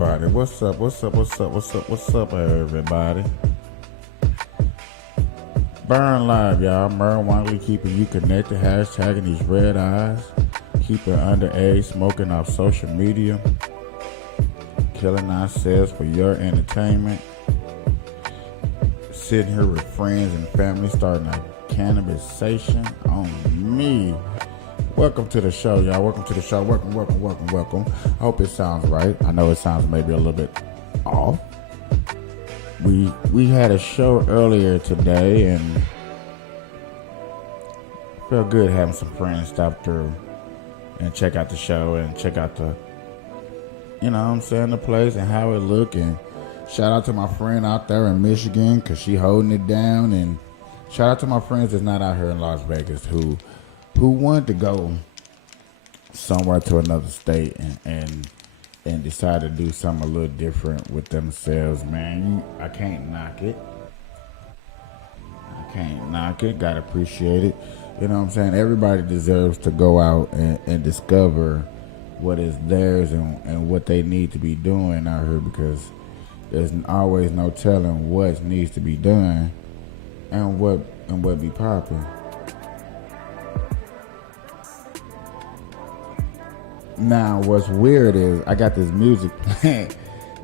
everybody? What's up? What's up, everybody? Burn Live, y'all. Merle Wangley keeping you connected. Hashtagging these red eyes. Keeping underage, smoking off social media. Killing ourselves for your entertainment. Sitting here with friends and family, starting a cannabisation on me. Welcome to the show, y'all. Welcome to the show. Welcome. I hope it sounds right. I know it sounds maybe a little bit off. We had a show earlier today and felt good having some friends stop through and check out the show and check out the, the place and how it look. And shout out to my friend out there in Michigan because she holding it down. And shout out to my friends that's not out here in Las Vegas who wanted to go somewhere to another state and decide to do something a little different with themselves, man. I can't knock it. Gotta appreciate it. You know what I'm saying? Everybody deserves to go out and discover what is theirs and what they need to be doing out here, because there's always no telling what needs to be done and what be popping. Now, what's weird is I got this music playing.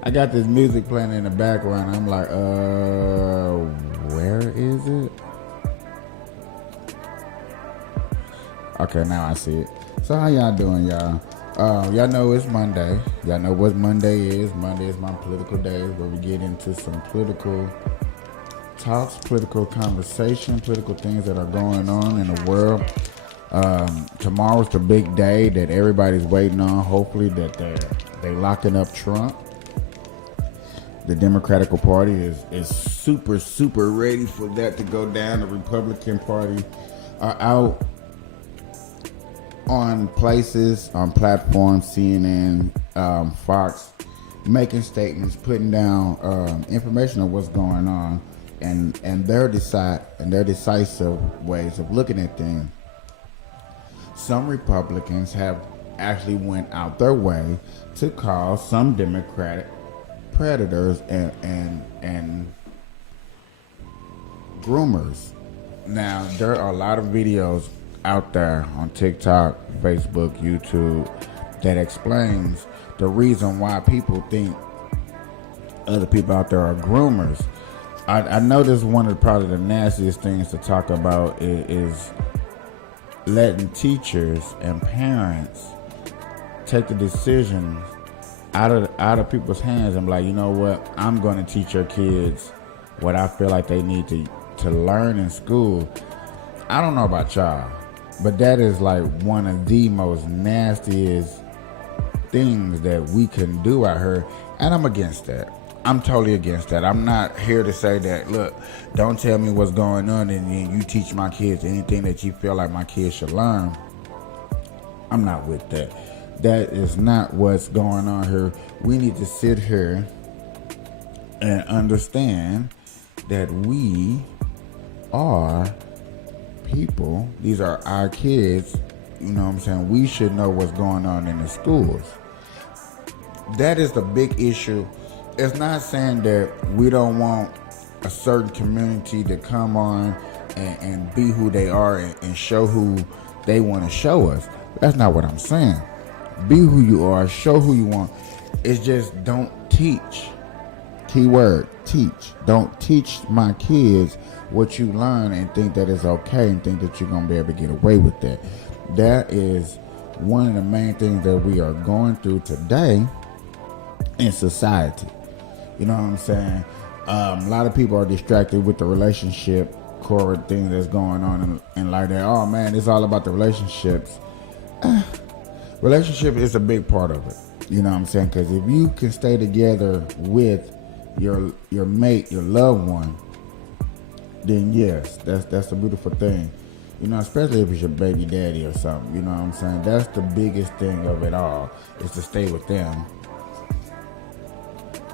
In the background. I'm like, where is it? Okay, now I see it. So how y'all doing, y'all? Y'all know it's Monday. Y'all know what Monday is. Monday is my political day, where we get into some political talks, political conversation, political things that are going on in the world. Tomorrow's the big day that everybody's waiting on. Hopefully that they locking up Trump. The Democratic Party is super ready for that to go down. The Republican Party are out on places, on platforms, CNN, Fox, making statements, putting down information on what's going on, and their decisive ways of looking at things. Some Republicans have actually went out their way to call some Democratic predators and groomers. Now, there are a lot of videos out there on TikTok, Facebook, YouTube that explains the reason why people think other people out there are groomers. I know this is one of probably the nastiest things to talk about is letting teachers and parents take the decisions out of people's hands and be like, you know what, I'm going to teach your kids what I feel like they need to learn in school. I don't know about y'all, but that is like one of the most nastiest things that we can do out here, and I'm against that. I'm totally against that. I'm not here to say that, look, don't tell me what's going on and then you teach my kids anything that you feel like my kids should learn. I'm not with that. That is not what's going on here. We need to sit here and understand that we are people. These are our kids. You know what I'm saying? We should know what's going on in the schools. That is the big issue. It's not saying that we don't want a certain community to come on and be who they are and show who they want to show us. That's not what I'm saying. Be who you are, show who you want. It's just don't teach. Keyword, teach. Don't teach my kids what you learn and think that it's okay and think that you're going to be able to get away with that. That is one of the main things that we are going through today in society. You know what I'm saying? A lot of people are distracted with the relationship core thing that's going on and like that. Oh man, it's all about the relationships. Relationship is a big part of it. You know what I'm saying? Because if you can stay together with your mate, your loved one, then yes, that's a beautiful thing. You know, especially if it's your baby daddy or something. You know what I'm saying? That's the biggest thing of it all, is to stay with them.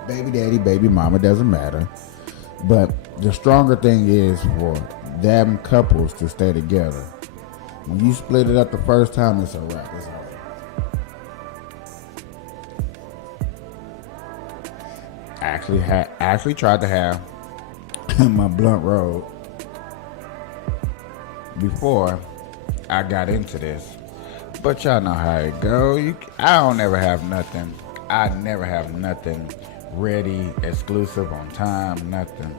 Baby daddy, baby mama, doesn't matter. But the stronger thing is for them couples to stay together. When you split it up the first time, it's a wrap. It's over. actually tried to have my blunt rolled before I got into this. But y'all know how it go. I don't ever have nothing. I never have nothing ready, exclusive, on time, nothing.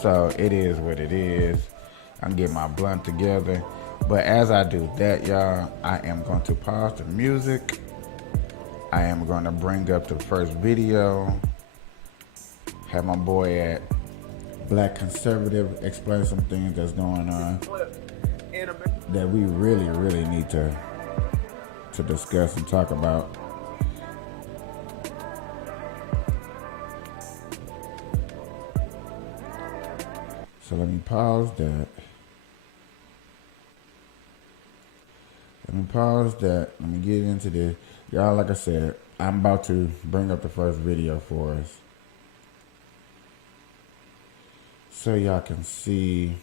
So it is what it is. I'm getting my blunt together. But as I do that, y'all, I am going to pause the music. I am going to bring up the first video. Have my boy at Black Conservative explain some things that's going on that we really, really need to discuss and talk about. So let me pause that. Let me get into this. Y'all, like I said, I'm about to bring up the first video for us, so y'all can see.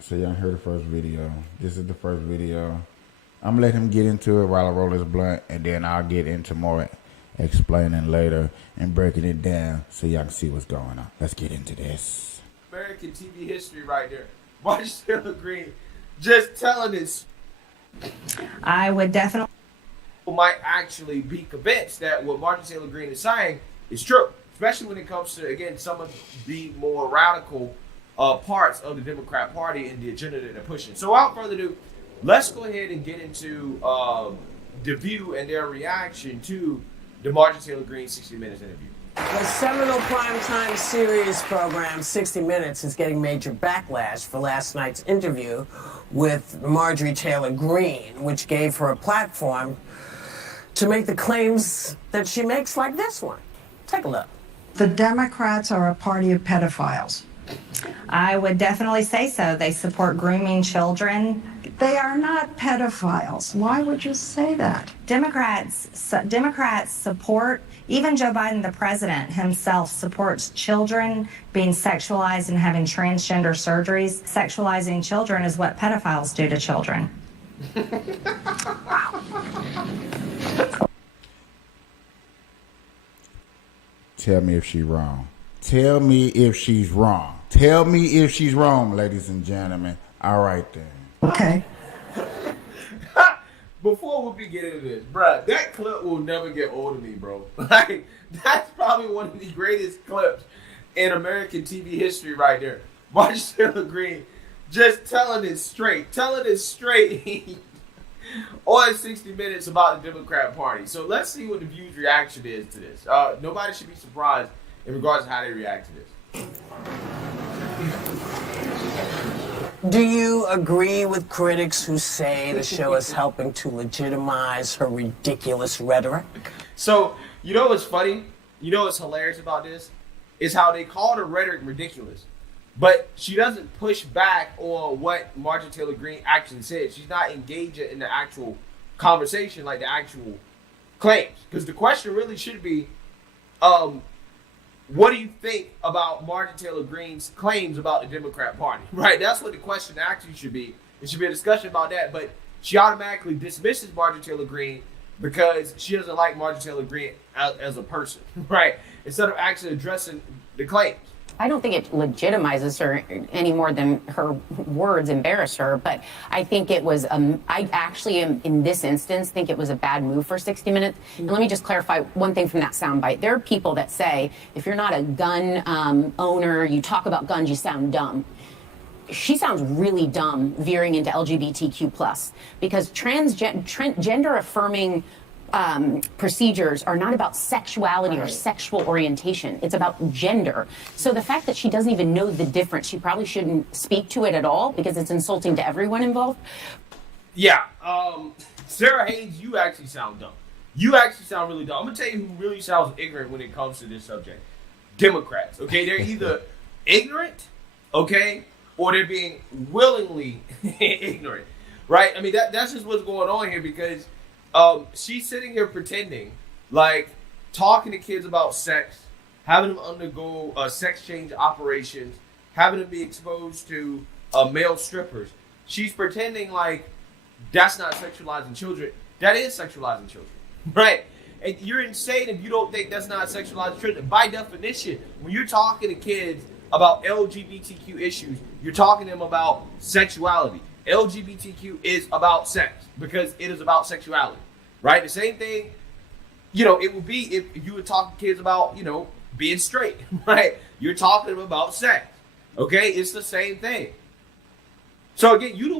So y'all heard the first video. This is the first video. I'm gonna let him get into it while I roll his blunt, and then I'll get into more explaining later and breaking it down so y'all can see what's going on. Let's get into this. American TV history right there. Marjorie Taylor Greene just telling us. I would definitely Might actually be convinced that what Marjorie Taylor Greene is saying is true, especially when it comes to, again, some of the more radical parts of the Democrat Party and the agenda that they're pushing. So without further ado, let's go ahead and get into The View and their reaction to the Marjorie Taylor Greene 60 Minutes interview. The seminal primetime series program 60 Minutes is getting major backlash for last night's interview with Marjorie Taylor Greene, which gave her a platform to make the claims that she makes, like this one. Take a look. The Democrats are a party of pedophiles. I would definitely say so. They support grooming children. They are not pedophiles. Why would you say that? Democrats support, even Joe Biden, the president himself, supports children being sexualized and having transgender surgeries. Sexualizing children is what pedophiles do to children. Tell me if she's wrong. Tell me if she's wrong. Tell me if she's wrong, ladies and gentlemen. All right then. Okay. Before we begin into this, bruh, that clip will never get old to me, bro. Like, that's probably one of the greatest clips in American TV history right there. Marjorie Taylor Greene just telling it straight on 60 Minutes about the Democrat Party. So let's see what the View's reaction is to this. Nobody should be surprised in regards to how they react to this. Do you agree with critics who say the show is helping to legitimize her ridiculous rhetoric? So, you know what's funny? You know what's hilarious about this? Is how they call her rhetoric ridiculous. But she doesn't push back on what Marjorie Taylor Greene actually said. She's not engaging in the actual conversation, like the actual claims. Because the question really should be, what do you think about Marjorie Taylor Greene's claims about the Democrat Party? Right? That's what the question actually should be. It should be a discussion about that. But she automatically dismisses Marjorie Taylor Greene because she doesn't like Marjorie Taylor Greene as a person. Right? Instead of actually addressing the claims. I don't think it legitimizes her any more than her words embarrass her, but I think it was, I actually am, in this instance, think it was a bad move for 60 Minutes. And let me just clarify one thing from that soundbite. There are people that say, if you're not a gun owner, you talk about guns, you sound dumb. She sounds really dumb veering into LGBTQ+, because gender affirming procedures are not about sexuality or sexual orientation. It's about gender. So the fact that she doesn't even know the difference, she probably shouldn't speak to it at all because it's insulting to everyone involved. Yeah. Sarah Haynes, you actually sound dumb. You actually sound really dumb. I'm going to tell you who really sounds ignorant when it comes to this subject. Democrats, okay? They're either ignorant, okay, or they're being willingly ignorant, right? I mean, that's just what's going on here because she's sitting here pretending, like, talking to kids about sex, having them undergo sex change operations, having them be exposed to male strippers. She's pretending like that's not sexualizing children. That is sexualizing children, right? And you're insane if you don't think that's not sexualized children. By definition, when you're talking to kids about LGBTQ issues, you're talking to them about sexuality. LGBTQ is about sex because it is about sexuality, right? The same thing, it would be if you were talking to kids about, being straight, right? You're talking to them about sex, okay? It's the same thing. So again, you the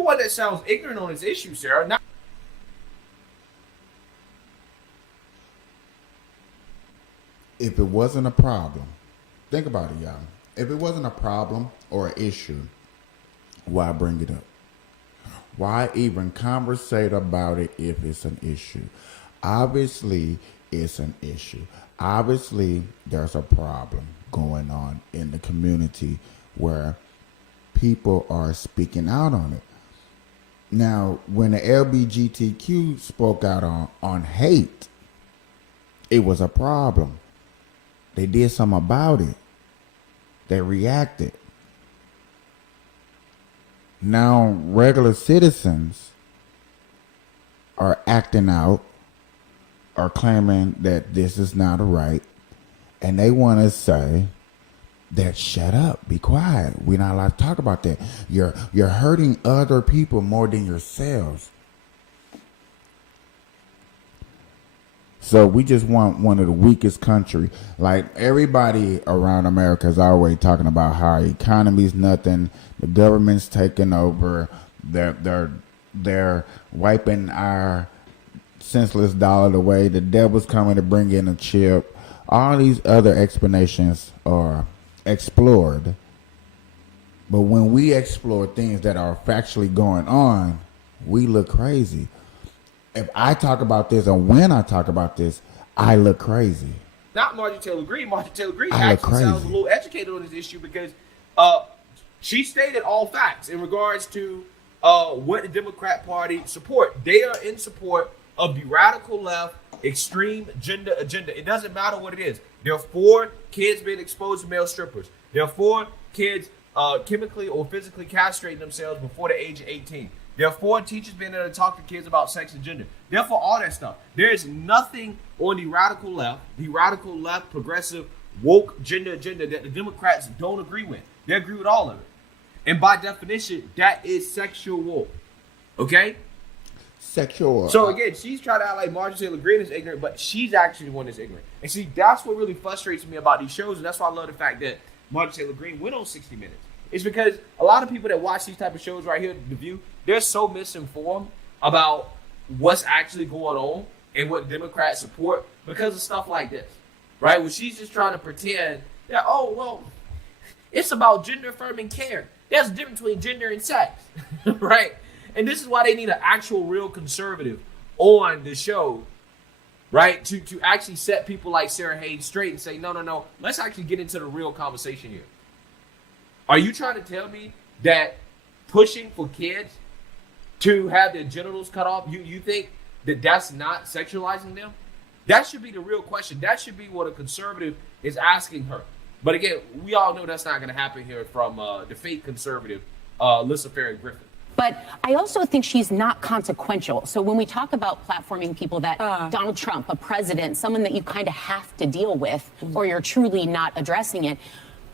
one that sounds ignorant on this issue, Sarah. Not If it wasn't a problem, think about it, y'all. If it wasn't a problem or an issue, why bring it up? Why even conversate about it if it's an issue? Obviously, it's an issue. Obviously, there's a problem going on in the community where people are speaking out on it. Now, when the LGBTQ spoke out on hate, it was a problem. They did something about it. They reacted. Now, regular citizens are acting out, are claiming that this is not right, and they want to say that shut up, be quiet. We're not allowed to talk about that. You're hurting other people more than yourselves. So we just want one of the weakest country. Like everybody around America is always talking about how our economy's nothing, the government's taking over, they're wiping our senseless dollar away, the devil's coming to bring in a chip. All these other explanations are explored. But when we explore things that are factually going on, we look crazy. If I talk about this, and when I talk about this, I look crazy. Not Marjorie Taylor Greene. Marjorie Taylor Greene I look actually sounds a crazy. little educated on this issue because she stated all facts in regards to what the Democrat Party support. They are in support of the radical left extreme gender agenda. It doesn't matter what it is. There are 4 kids being exposed to male strippers. There are 4 kids chemically or physically castrating themselves before the age of 18. There are 4 teachers being able to talk to kids about sex and gender. Therefore, all that stuff. There is nothing on the radical left, progressive, woke gender agenda that the Democrats don't agree with. They agree with all of it. And by definition, that is sexual. Okay? Sexual. So again, she's trying to act like Marjorie Taylor Greene is ignorant, but she's actually the one that's ignorant. And see, that's what really frustrates me about these shows, and that's why I love the fact that Marjorie Taylor Greene went on 60 Minutes. It's because a lot of people that watch these type of shows right here, The View, they're so misinformed about what's actually going on and what Democrats support because of stuff like this, right? When she's just trying to pretend that, oh, well, it's about gender affirming care. There's a difference between gender and sex, right? And this is why they need an actual real conservative on the show, right? To actually set people like Sarah Hayes straight and say, no, let's actually get into the real conversation here. Are you trying to tell me that pushing for kids to have their genitals cut off, you think that that's not sexualizing them? That should be the real question. That should be what a conservative is asking her. But again, we all know that's not going to happen here from the fake conservative, Lissa Ferry Griffin. But I also think she's not consequential. So when we talk about platforming people that Donald Trump, a president, someone that you kind of have to deal with, or you're truly not addressing it,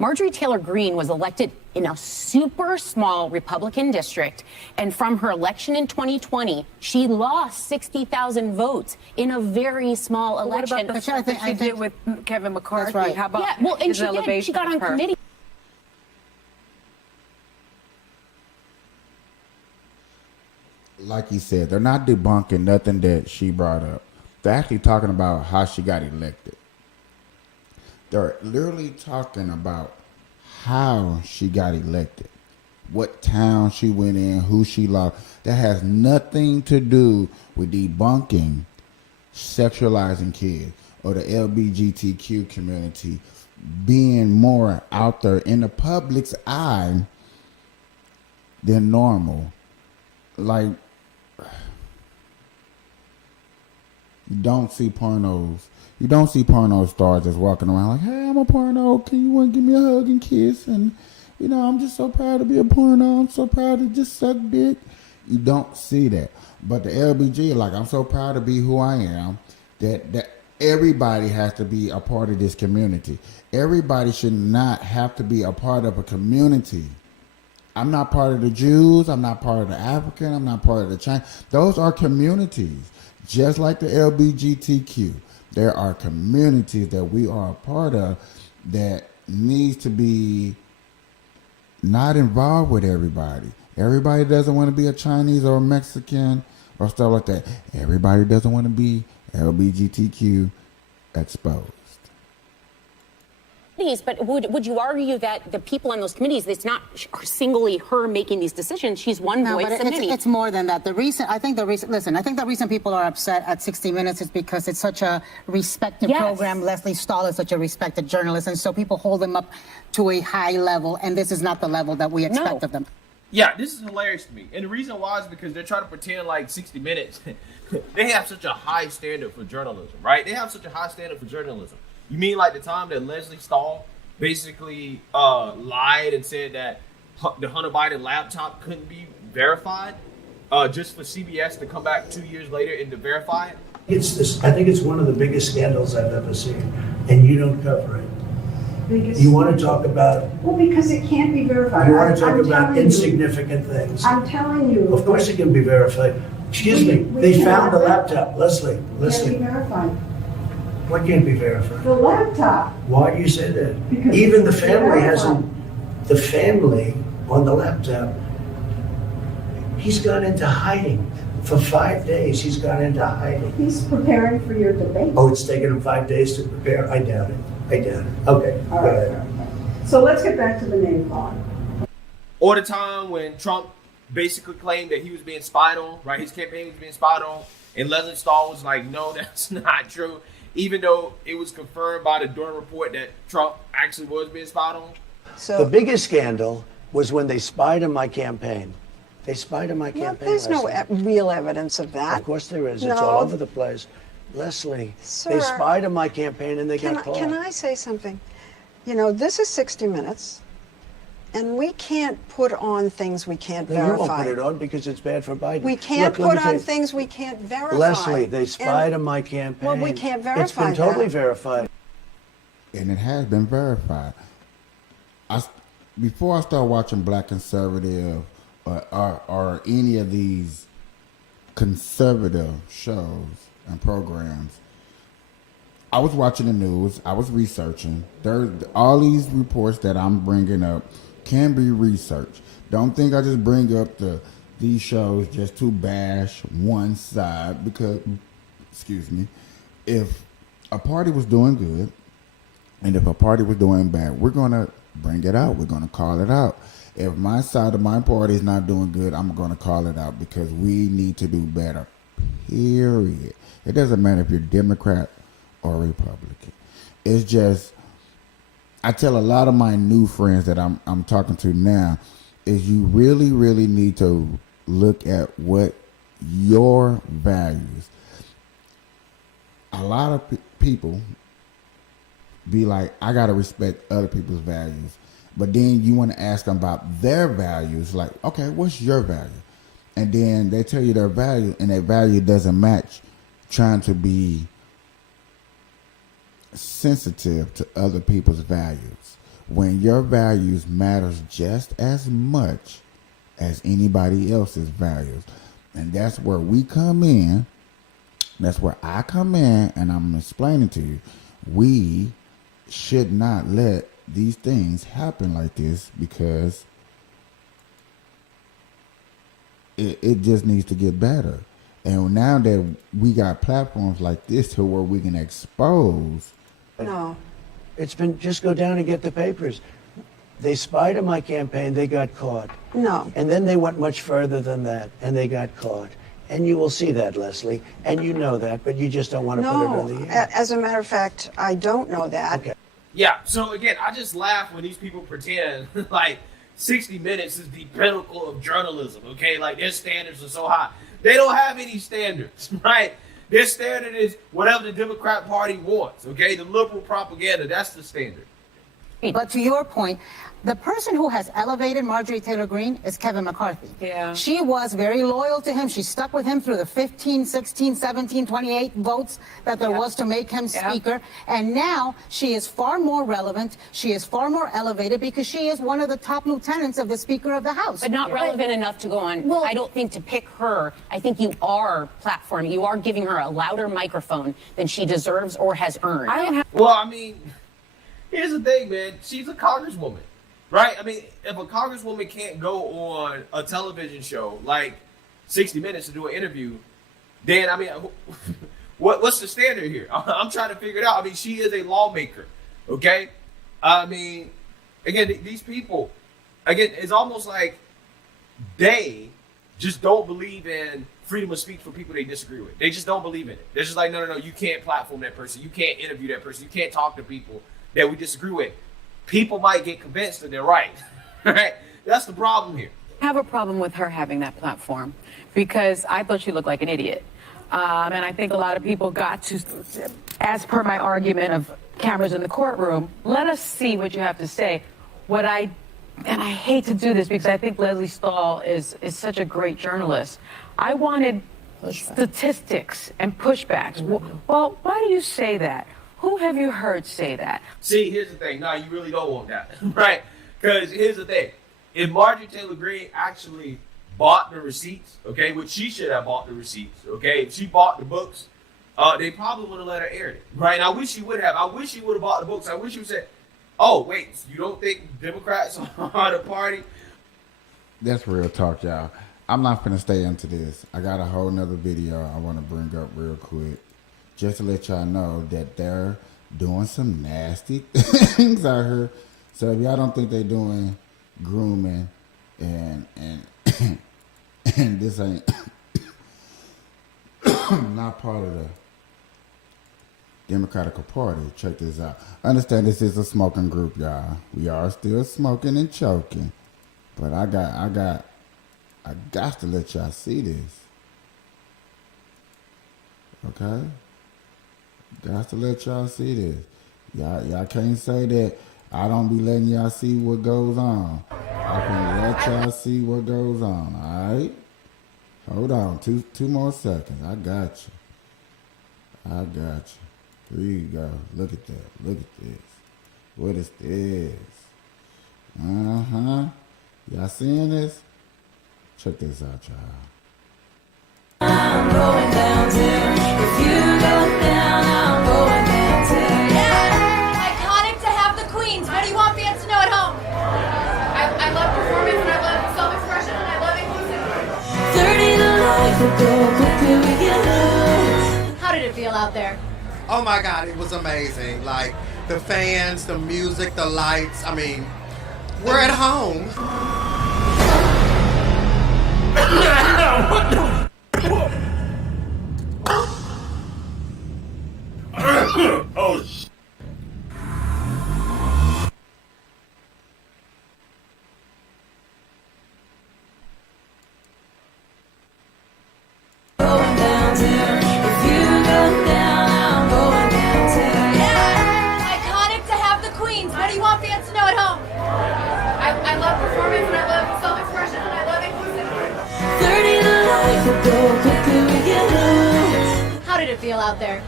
Marjorie Taylor Greene was elected in a super small Republican district, and from her election in 2020, she lost 60,000 votes in a very small election. What about the stuff that she did with Kevin McCarthy? That's right. How about Yeah, well, and his she did. elevation She got on of her? committee. Like you said, they're not debunking nothing that she brought up. They're actually talking about how she got elected. They're literally talking about how she got elected, what town she went in, who she lost. That has nothing to do with debunking sexualizing kids or the LGBTQ community being more out there in the public's eye than normal. Like, you don't see pornos. You don't see porno stars just walking around like, hey, I'm a porno. Can you want to give me a hug and kiss? And, I'm just so proud to be a porno. I'm so proud to just suck dick. You don't see that. But the LBG, like, I'm so proud to be who I am, that everybody has to be a part of this community. Everybody should not have to be a part of a community. I'm not part of the Jews. I'm not part of the African. I'm not part of the Chinese. Those are communities, just like the LGBTQ. There are communities that we are a part of that needs to be not involved with everybody. Everybody doesn't want to be a Chinese or a Mexican or stuff like that. Everybody doesn't want to be LGBTQ exposed. But would you argue that the people on those committees, it's not singly her making these decisions? She's one voice but of many. it's more than that. I think the reason people are upset at 60 Minutes is because it's such a respected program. Leslie Stahl is such a respected journalist, and so people hold them up to a high level, and this is not the level that we expect of them. Yeah, this is hilarious to me. And the reason why is because they're trying to pretend like 60 Minutes, they have such a high standard for journalism, right? They have such a high standard for journalism. You mean like the time that Leslie Stahl basically lied and said that the Hunter Biden laptop couldn't be verified just for CBS to come back 2 years later and to verify it? I think it's one of the biggest scandals I've ever seen, and you don't cover it. You want to talk about... Well, because it can't be verified. You want to talk about insignificant things. I'm telling you. Of course it can be verified. Excuse me, they found the laptop. Leslie. Can't be verified. What can't be verified? The laptop. Why do you say that? Because even the it's family verified. the family on the laptop, he's gone into hiding. For 5 days, he's gone into hiding. He's preparing for your debate. Oh, it's taken him 5 days to prepare? I doubt it. Okay, All go right. ahead. So let's get back to the name calling. Or the time when Trump basically claimed that he was being spied on, right? His campaign was being spied on, and Leslie Stahl was like, no, that's not true. Even though it was confirmed by the Durham report that Trump actually was being spied on. The biggest scandal was when they spied on my campaign. They spied on my campaign. There's no Leslie. real evidence of that. Of course there is. No. It's all over the place. Leslie, Sir, they spied on my campaign and they got caught. Can I say something? You know, this is 60 Minutes, and we can't put on things we can't No, you won't verify. put it on because it's bad for Biden. We can't Look, let me put tell on you- things we can't verify. Leslie, they spied And- on my campaign. Well, we can't It's verify been totally that. verified. And it has been verified. Before I start watching Black Conservative or any of these conservative shows and programs, I was watching the news. I was researching. All these reports that I'm bringing up can be researched. Don't think I just bring up these shows just to bash one side because, excuse me, if a party was doing good and if a party was doing bad, we're going to bring it out. We're going to call it out. If my side of my party is not doing good, I'm going to call it out because we need to do better, period. It doesn't matter if you're Democrat or Republican. It's just, I tell a lot of my new friends that I'm talking to now, is you really, really need to look at what your values. A lot of people be like, I got to respect other people's values. But then you want to ask them about their values. Like, okay, what's your value? And then they tell you their value, and their value doesn't match trying to be sensitive to other people's values. When your values matters just as much as anybody else's values. And that's where we come in. That's where I come in, and I'm explaining to you. We should not let these things happen like this because it just needs to get better. And now that we got platforms like this to where we can expose. No. It's been, just go down and get the papers. They spied on my campaign, they got caught. No. And then they went much further than that, and they got caught. And you will see that, Leslie, and you know that, but you just don't want to put it on No. the air. As a matter of fact, I don't know that. Okay. Yeah, so again, I just laugh when these people pretend like 60 Minutes is the pinnacle of journalism, okay? Like their standards are so high. They don't have any standards, right? Their standard is whatever the Democrat Party wants, okay? The liberal propaganda, that's the standard. But to your point, the person who has elevated Marjorie Taylor Greene is Kevin McCarthy. Yeah. She was very loyal to him. She stuck with him through the 15, 16, 17, 28 votes that there was to make him speaker. And now she is far more relevant. She is far more elevated because she is one of the top lieutenants of the Speaker of the House. But not relevant enough to go on. Well, I don't think to pick her. I think you are platforming. You are giving her a louder microphone than she deserves or has earned. Well, I mean, here's the thing, man. She's a congresswoman, right? I mean, if a congresswoman can't go on a television show like 60 Minutes to do an interview, then, I mean, what's the standard here? I'm trying to figure it out. I mean, she is a lawmaker, okay? I mean, again, these people, again, it's almost like they just don't believe in freedom of speech for people they disagree with. They just don't believe in it. They're just like, no, you can't platform that person. You can't interview that person. You can't talk to people that we disagree with. People might get convinced that they're right. Right? That's the problem here. I have a problem with her having that platform because I thought she looked like an idiot. And I think a lot of people got to, as per my argument of cameras in the courtroom, let us see what you have to say. And I hate to do this because I think Leslie Stahl is such a great journalist. I wanted statistics and pushbacks. Well, why do you say that? Who have you heard say that? See, here's the thing. No, you really don't want that, right? Because here's the thing. If Marjorie Taylor Greene actually bought the receipts, okay, which she should have bought the receipts, okay, if she bought the books, they probably would have let her air it, right? And I wish she would have. I wish she would have bought the books. I wish she would have said, oh, wait, you don't think Democrats are the party? That's real talk, y'all. I'm not finna stay into this. I got a whole nother video I want to bring up real quick, just to let y'all know that they're doing some nasty things out here. So if y'all don't think they're doing grooming and and this ain't not part of the Democratic Party, check this out. Understand this is a smoking group, y'all. We are still smoking and choking, but I got to let y'all see this. Okay? Got to let y'all see this. Y'all can't say that I don't be letting y'all see what goes on. I can let y'all see what goes on, alright? Hold on, two more seconds. I got you. Here you go. Look at that. Look at this. What is this? Y'all seeing this? Check this out, y'all. I'm going down there. If you go down, I'm going down there. Yeah! Iconic to have the queens. What do you want fans to know at home? I love performance and I love self-expression and I love inclusivity. 30 to life ago, quickly we get loose. How did it feel out there? Oh my God, it was amazing. Like the fans, the music, the lights. I mean, we're at home. Oh, shit. Going down there. If you go down, I'm going down there. Yeah! Iconic to have the queens. What do you want fans to know at home? I love performance and I love self-expression and I love inclusivity. 30 to life ago, quickly we get loose. How did it feel out there?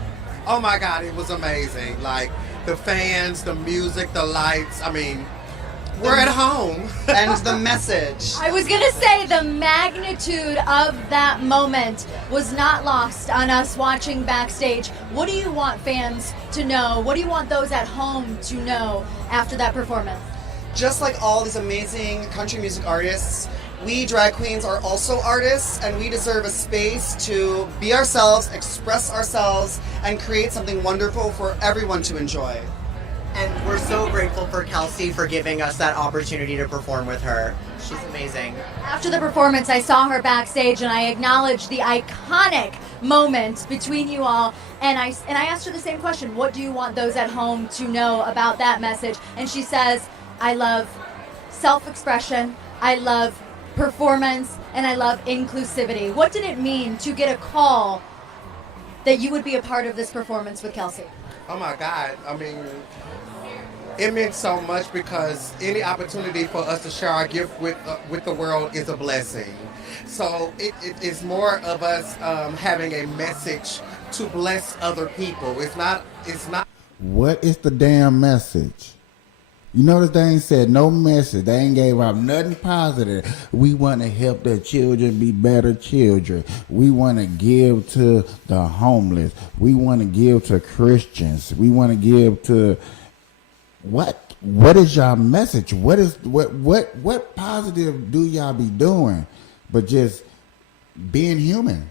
Oh my God, it was amazing. Like the fans, the music, the lights. I mean, we're at home. And the message. I was gonna say the magnitude of that moment was not lost on us watching backstage. What do you want fans to know? What do you want those at home to know after that performance? Just like all these amazing country music artists, we drag queens are also artists, and we deserve a space to be ourselves, express ourselves, and create something wonderful for everyone to enjoy. And we're so grateful for Kelsey for giving us that opportunity to perform with her. She's amazing. After the performance, I saw her backstage and I acknowledged the iconic moment between you all. And I asked her the same question. What do you want those at home to know about that message? And she says, I love self-expression, I love performance, and I love inclusivity. What did it mean to get a call that you would be a part of this performance with Kelsey? Oh my God. I mean, It meant so much because any opportunity for us to share our gift with the world is a blessing. So it's more of us having a message to bless other people. It's not. What is the damn message? You notice they ain't said no message. They ain't gave out nothing positive. We want to help the children be better children. We want to give to the homeless. We want to give to Christians. We want to give to what is y'all message? What positive do y'all be doing? But just being human.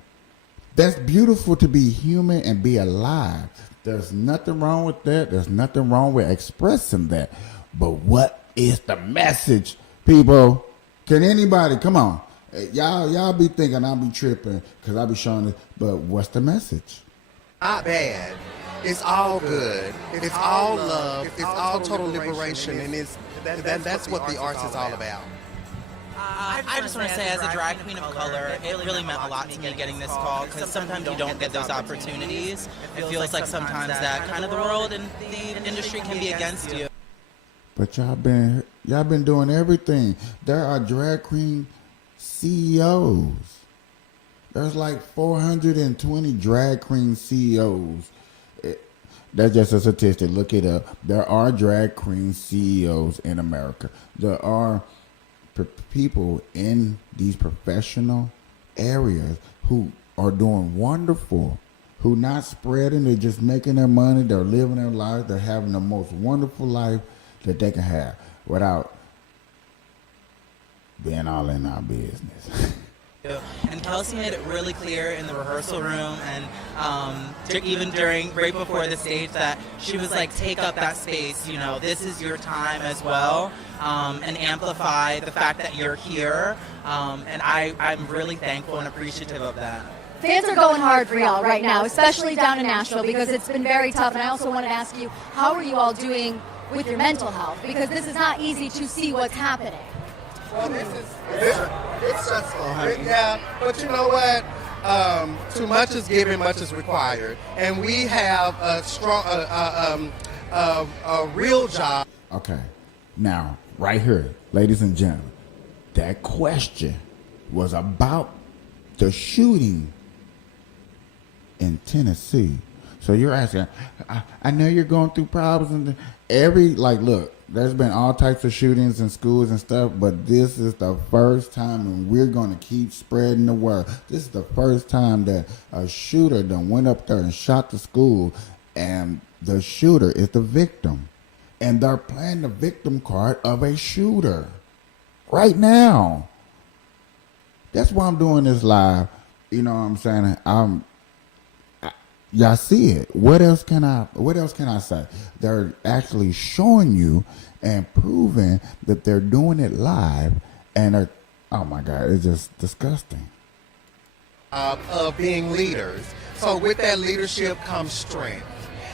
That's beautiful to be human and be alive. There's nothing wrong with that. There's nothing wrong with expressing that. But what is the message, people? Can anybody, come on. Y'all be thinking I'll be tripping because I'll be showing it. But what's the message? Not bad. It's all good. It's all love. It's all total liberation, and that's what the arts is all about. I just want to say, as a drag queen of color, it really meant a lot to me getting this call, because sometimes you don't get those opportunities. It feels like sometimes that kind of the world and the industry can be against you. But y'all been doing everything. There are drag queen CEOs. There's like 420 drag queen CEOs. That's just a statistic. Look it up. There are drag queen CEOs in America. There are people in these professional areas who are doing wonderful, who not spreading, they're just making their money, they're living their life, they're having the most wonderful life that they can have without being all in our business. And Kelsey made it really clear in the rehearsal room and even right before the stage that she was like, take up that space, you know, this is your time as well, and amplify the fact that you're here. And I'm really thankful and appreciative of that. Fans are going hard for y'all right now, especially down in Nashville, because it's been very tough. And I also wanted to ask you, how are you all doing with your mental health? Because this is not easy to see what's happening. Well, it's stressful. Yeah, but you know what? Too much is given, much is required, and we have a strong, a real job. Okay, now right here, ladies and gentlemen, that question was about the shooting in Tennessee. So you're asking, I know you're going through problems and look, there's been all types of shootings in schools and stuff, but this is the first time, and we're going to keep spreading the word. This is the first time that a shooter done went up there and shot the school, and the shooter is the victim. And they're playing the victim card of a shooter right now. That's why I'm doing this live. You know what I'm saying? Y'all see it. What else can I say? They're actually showing you and proving that they're doing it live, and oh my God, it's just disgusting. Of being leaders. So with that leadership comes strength.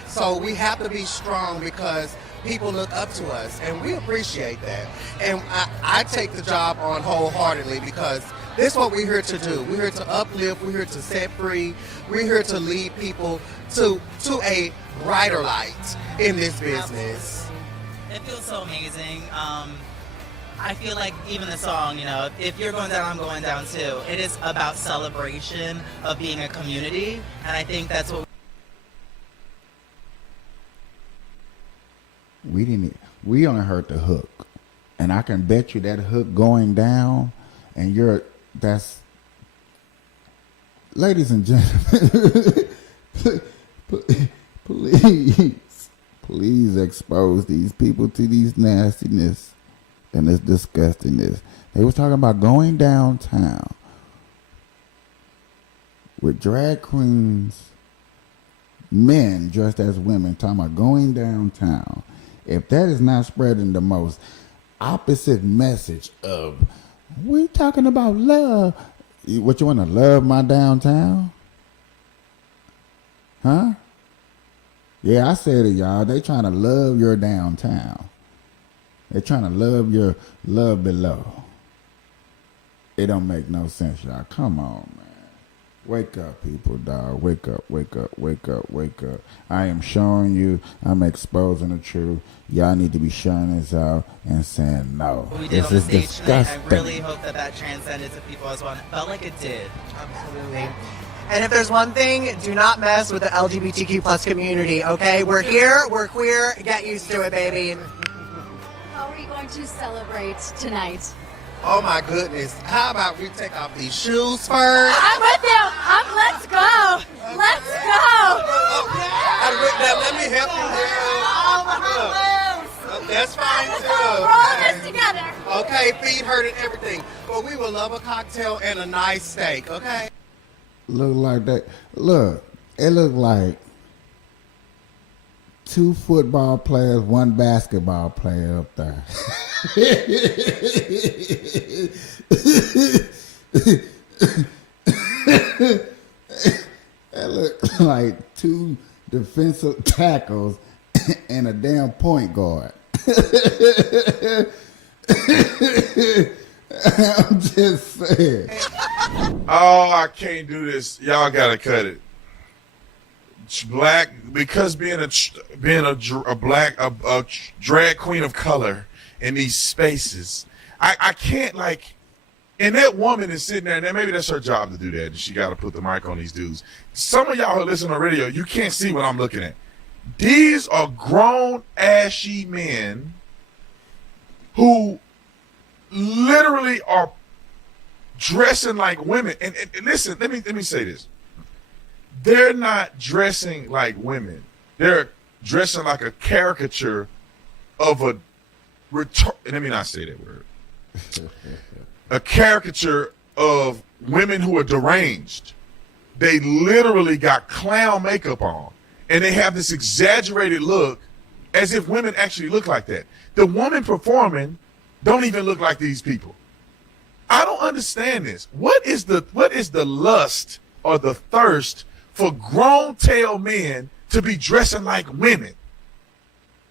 So we have to be strong because people look up to us, and we appreciate that. And I take the job on wholeheartedly because this is what we're here to do. We're here to uplift. We're here to set free. We're here to lead people to a brighter light in this business. It feels so amazing. I feel like even the song, you know, if you're going down, I'm going down too. It is about celebration of being a community, and I think that's what we only heard the hook, and I can bet you that hook going down, and ladies and gentlemen, please expose these people to these nastiness and this disgustingness. They was talking about going downtown with drag queens, men dressed as women, talking about going downtown. If that is not spreading the most opposite message of, we talking about love. What, you want to love my downtown? Huh? Yeah, I said it, y'all. They trying to love your downtown. They trying to love your love below. It don't make no sense, y'all. Come on, man. Wake up, people, dog. Wake up, wake up, wake up, wake up. I am showing you, I'm exposing the truth. Y'all need to be showing this out and saying no. What we did This on the is stage tonight, disgusting. I really hope that transcended to people as well. And it felt like it did. Absolutely. And if there's one thing, do not mess with the LGBTQ plus community, okay? We're here, we're queer, get used to it, baby. How are you going to celebrate tonight? Oh my goodness. How about we take off these shoes first? I'm with you. Let's go. Let's go. I'm with them. Let me help you here. That's fine too. We're all in this together. Okay, feet hurt and everything. But we will love a cocktail and a nice steak, okay? Look like that. Look, it looked like 2 football players, 1 basketball player up there. That looked like 2 defensive tackles and a damn point guard. I'm just saying. Oh, I can't do this. Y'all gotta cut it. Black, because being a drag queen of color in these spaces, I can't, like. And that woman is sitting there, and maybe that's her job to do that. She got to put the mic on these dudes. Some of y'all who listen on radio, you can't see what I'm looking at. These are grown, ashy men who literally are dressing like women. And listen, let me say this. They're not dressing like women. They're dressing like a caricature of a let me not say that word. A caricature of women who are deranged. They literally got clown makeup on, and they have this exaggerated look as if women actually look like that. The woman performing don't even look like these people. I don't understand this. What is the lust or the thirst for grown tail men to be dressing like women?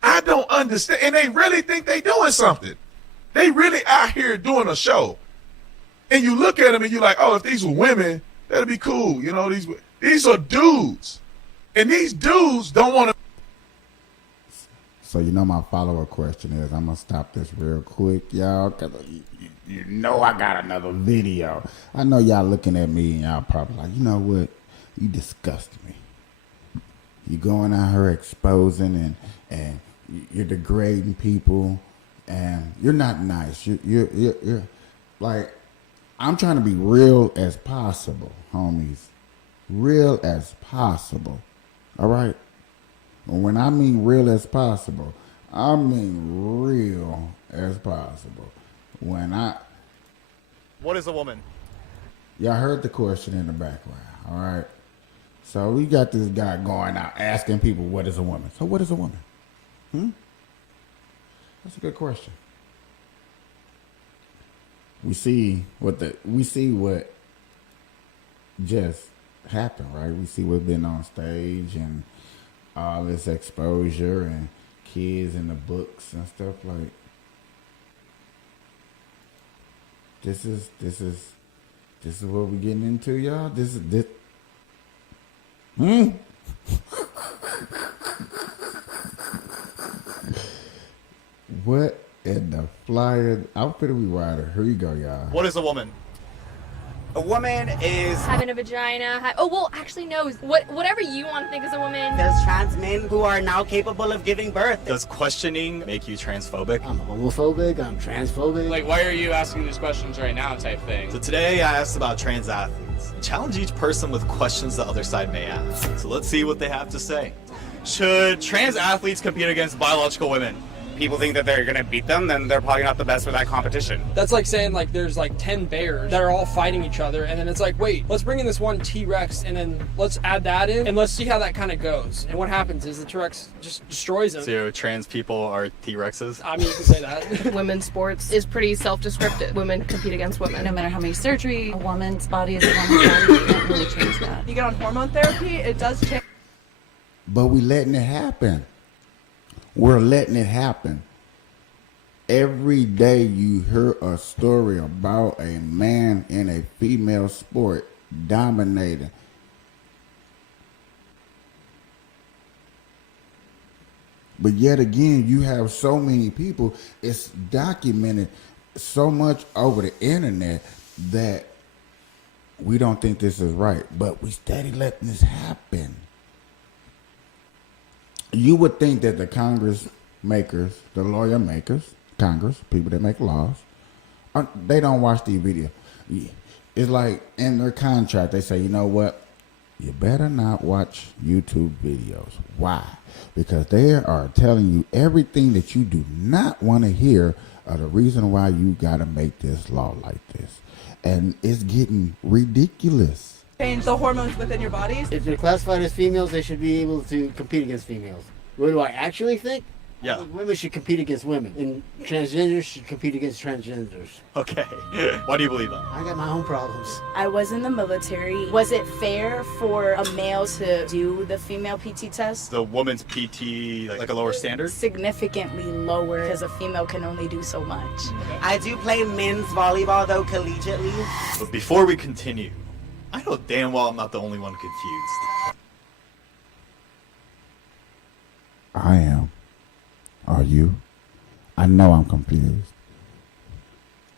I don't understand. And they really think they doing something. They really out here doing a show. And you look at them and you're like, oh, if these were women, that'd be cool. You know, these are dudes. And these dudes don't want to. So, you know, my follow-up question is, I'm going to stop this real quick, y'all, because you know I got another video. I know y'all looking at me and y'all probably like, you know what? You disgust me. You going out here exposing and you're degrading people, and you're not nice. You're like, I'm trying to be real as possible, homies. Real as possible. All right? And when I mean real as possible, I mean real as possible. What is a woman? Y'all heard the question in the background, all right? So we got this guy going out asking people, what is a woman? So what is a woman? That's a good question. We see what just happened, right? We see what's been on stage and all this exposure and kids in the books and stuff like. This is what we're getting into, y'all. This. What in the flyer outfit are we rider? Here you go, y'all. What is a woman? A woman is having a vagina. Oh, well, actually, no. Whatever you want to think is a woman. There's trans men who are now capable of giving birth. Does questioning make you transphobic? I'm homophobic. I'm transphobic. Like, why are you asking these questions right now type thing? So today I asked about trans athletes. Challenge each person with questions the other side may ask. So let's see what they have to say. Should trans athletes compete against biological women? People think that they're gonna beat them, then they're probably not the best for that competition. That's like saying like there's like 10 bears that are all fighting each other, and then it's like, wait, let's bring in this one T-Rex and then let's add that in and let's see how that kind of goes. And what happens is the T-Rex just destroys them. So trans people are T-Rexes? I mean, you can say that. Women's sports is pretty self-descriptive. Women compete against women. No matter how many surgery, a woman's body is a woman's body. You can't really change that. You get on hormone therapy, it does change. But we letting it happen. We're letting it happen. Every day you hear a story about a man in a female sport, dominating. But yet again, you have so many people, it's documented so much over the internet that we don't think this is right. But we steady letting this happen. You would think that the Congress makers, the lawyer makers, Congress, people that make laws, they don't watch these videos. It's like in their contract, they say, you know what? You better not watch YouTube videos. Why? Because they are telling you everything that you do not want to hear are the reason why you got to make this law like this. And it's getting ridiculous. Change the hormones within your bodies. If they're classified as females, they should be able to compete against females. What do I actually think? Yeah. Women should compete against women, and transgenders should compete against transgenders. Okay. Why do you believe that? I got my own problems. I was in the military. Was it fair for a male to do the female PT test? The woman's PT, like a lower standard? Significantly lower, because a female can only do so much. I do play men's volleyball, though, collegiately. But before we continue, I know damn well I'm not the only one confused. I am. Are you? I know I'm confused.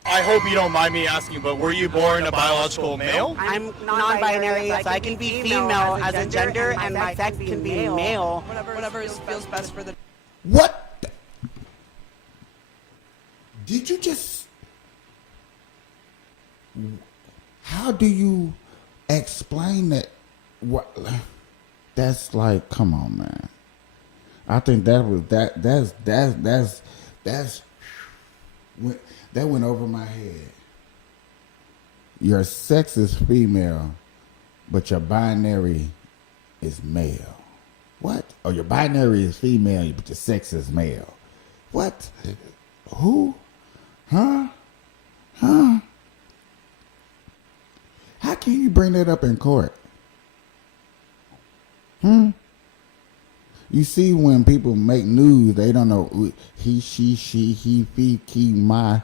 I hope you don't mind me asking, but were you born a biological male? I'm non-binary, so I can be female as a gender, and my sex can be male. Whatever feels best for the. What? Did you just... How do you explain that? What? That's like, come on, man. I think that went over my head. Your sex is female, but your binary is male. What? Oh, your binary is female, but your sex is male. What? Who? Huh? How can you bring that up in court? You see, when people make news, they don't know he, she, he, my,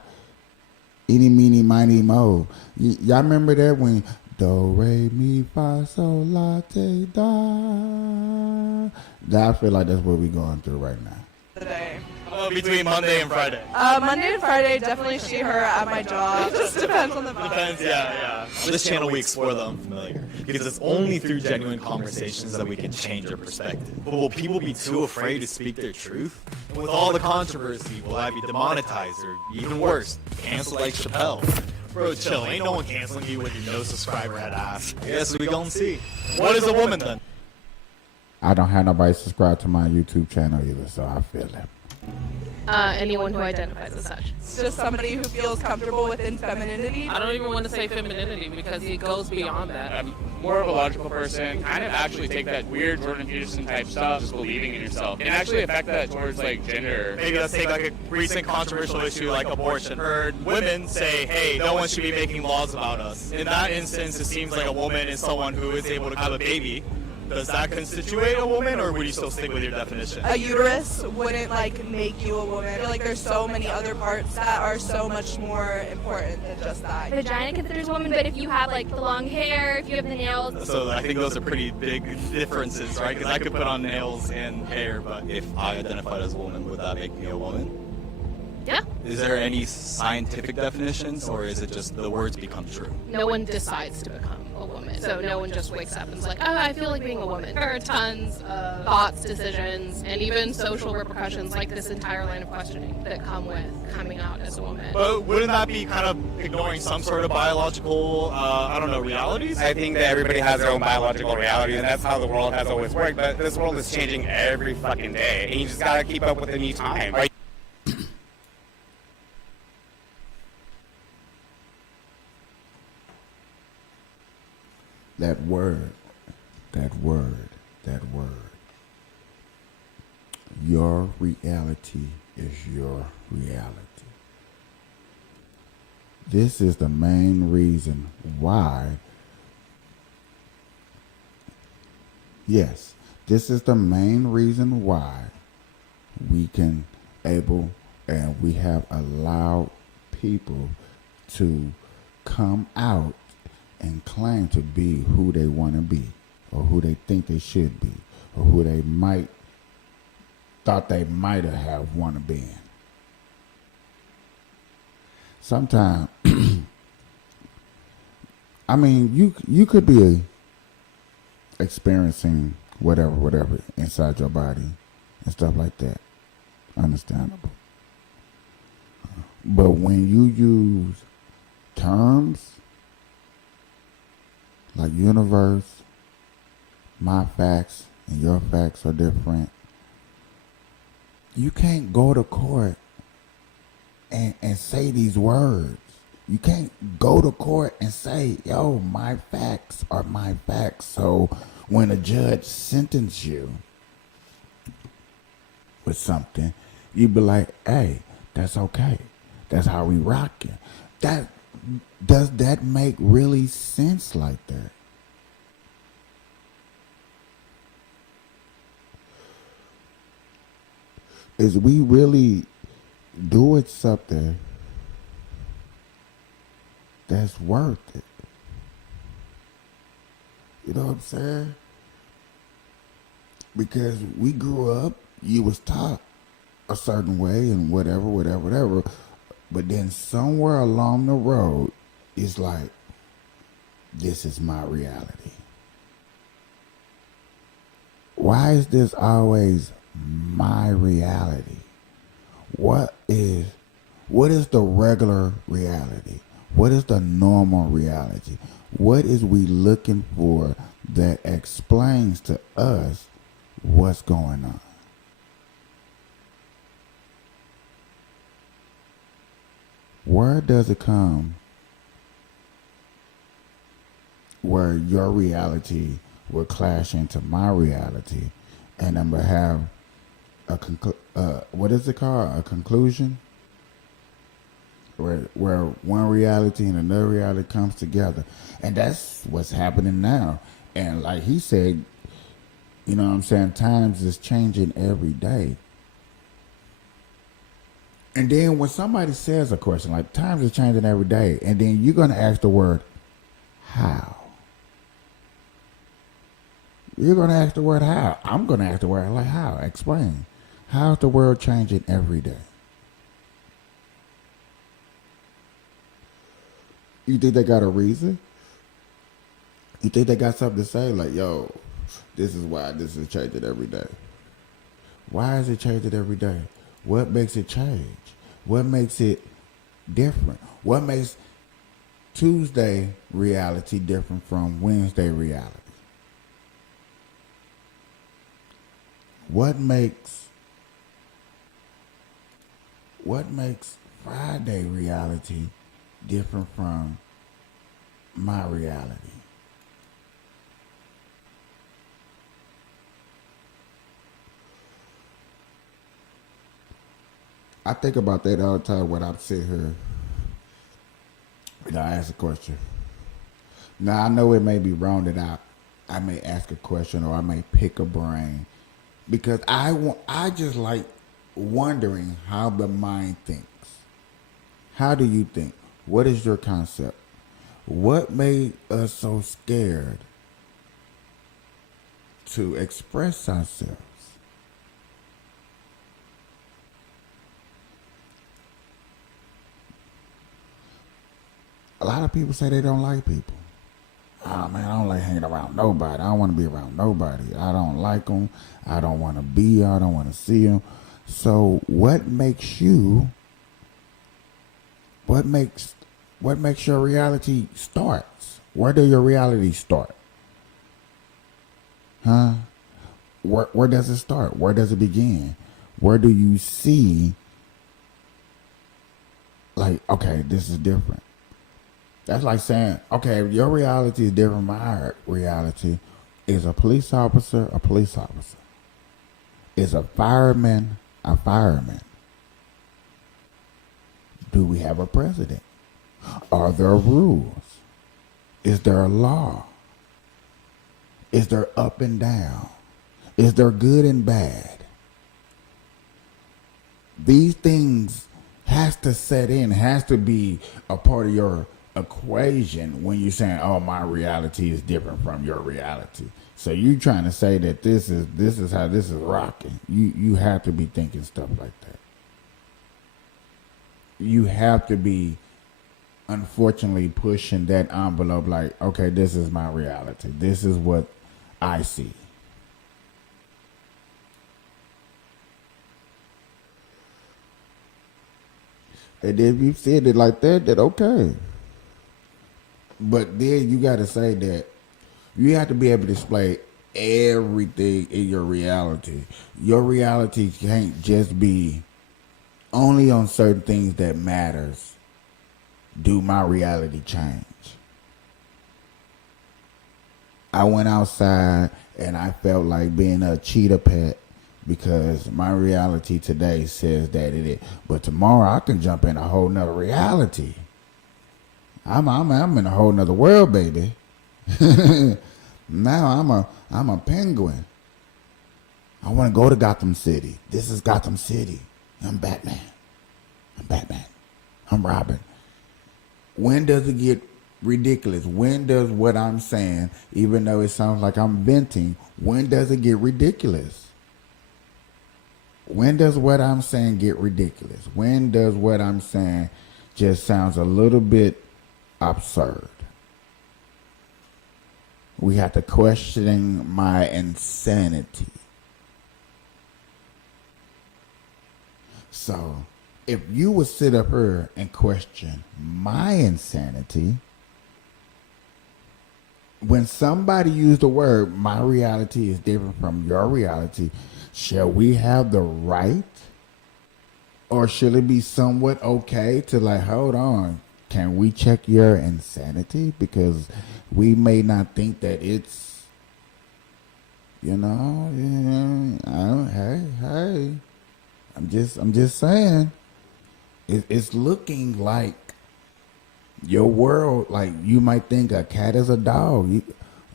any, meeny, miny, mo. Y'all remember that when do, re, mi, fa, sol, la, te, da. I feel like that's what we're going through right now. Today. Between Monday and Friday. Monday and Friday, definitely see her at my job. It just depends on the vibe. Depends, yeah. On this channel, we explore the unfamiliar because it's only through genuine conversations that we can change our perspective. But will people be too afraid to speak their truth? And with all the controversy, will I be demonetized or even worse, canceled like Chappelle? Bro, chill. Ain't no one canceling you with your no subscriber head ass. I guess we gon' see. What is a woman then? I don't have nobody subscribe to my YouTube channel either, so I feel that. Anyone who identifies as such. It's just somebody who feels comfortable within femininity. I don't even want to say femininity because it goes beyond that. I'm more of a logical person. Kind of actually take that weird Jordan Peterson type stuff, just believing in yourself, and actually affect that towards like gender. Maybe let's take like a recent controversial issue like abortion. Heard women say, hey, no one should be making laws about us. In that instance, it seems like a woman is someone who is able to have a baby. Does that constitute a woman, or would you still stick with your definition? A uterus wouldn't make you a woman. I feel like there's so many other parts that are so much more important than just that. Vagina considers a woman, but if you have the long hair, if you have the nails. So I think those are pretty big differences, right? Because I could put on nails and hair, but if I identified as a woman, would that make me a woman? Yeah. Is there any scientific definitions, or is it just the words become true? No one decides to become a woman. So no one just wakes up and is like, oh, I feel like being a woman. There are tons of thoughts, decisions, and even social repercussions like this entire line of questioning that come with coming out as a woman. But wouldn't that be kind of ignoring some sort of biological, realities? I think that everybody has their own biological reality, and that's how the world has always worked. But this world is changing every fucking day, and you just gotta keep up with the new time. Right? That word. Your reality is your reality. This is the main reason why. Yes, this is the main reason why we can able and we have allowed people to come out and claim to be who they want to be, or who they think they should be, or who they thought they might have want to be. Sometimes, I mean, you could be experiencing whatever inside your body and stuff like that. Understandable. But when you use terms like universe, my facts and your facts are different, you can't go to court and say these words. You can't go to court and say, yo, my facts are my facts. So when a judge sentences you with something, you be like, hey, that's okay. That's how we rock it. Does that make really sense like that? Is we really doing something that's worth it? You know what I'm saying? Because we grew up, you was taught a certain way and whatever. But then somewhere along the road, it's like, this is my reality. Why is this always my reality? What is the regular reality? What is the normal reality? What is we looking for that explains to us what's going on? Where does it come where your reality will clash into my reality, and I'm gonna have what is it called? A conclusion? Where one reality and another reality comes together. And that's what's happening now. And like he said, you know what I'm saying, times is changing every day. And then when somebody says a question like times is changing every day, and then you're going to ask the word, how? You're going to ask the word how. I'm going to ask the word like how. Explain. How's the world changing every day? You think they got a reason? You think they got something to say? Like, yo, this is why this is changing every day. Why is it changing every day? What makes it change? What makes it different? What makes Tuesday reality different from Wednesday reality? What makes Friday reality different from my reality? I think about that all the time when I'm sitting here and I ask a question. Now, I know it may be wrong that I may ask a question or I may pick a brain, because I just like wondering how the mind thinks. How do you think? What is your concept? What made us so scared to express ourselves? A lot of people say they don't like people. Oh man, I don't like hanging around nobody. I don't want to be around nobody. I don't like them. I don't want to be. I don't want to see them. So what makes your reality starts? Where does your reality start? Huh? Where does it start? Where does it begin? Where do you see, like, okay, this is different? That's like saying, okay, if your reality is different from my reality. Is a police officer a police officer? Is a fireman a fireman? Do we have a president? Are there rules? Is there a law? Is there up and down? Is there good and bad? These things has to set in, has to be a part of your equation when you're saying, "Oh, my reality is different from your reality." So you trying to say that this is how this is rocking. You have to be thinking stuff like that. You have to be, unfortunately, pushing that envelope like, okay, this is my reality. This is what I see. And if you said it like that, then okay. But then you got to say that you have to be able to display everything in your reality. Your reality can't just be only on certain things that matters. Do my reality change? I went outside and I felt like being a cheetah pet because my reality today says that it is. But tomorrow I can jump in a whole nother reality. I'm in a whole nother world, baby. Now I'm a penguin. I want to go to Gotham City. This is Gotham City. I'm Batman. I'm Robin. When does it get ridiculous? When does what I'm saying, even though it sounds like I'm venting, when does it get ridiculous? When does what I'm saying get ridiculous? When does what I'm saying just sounds a little bit absurd? We have to question my insanity. So, if you would sit up here and question my insanity, when somebody used the word, my reality is different from your reality, shall we have the right? Or should it be somewhat okay to like, hold on, can we check your insanity? Because we may not think that it's, hey, I'm just saying, it's looking like your world, like you might think a cat is a dog,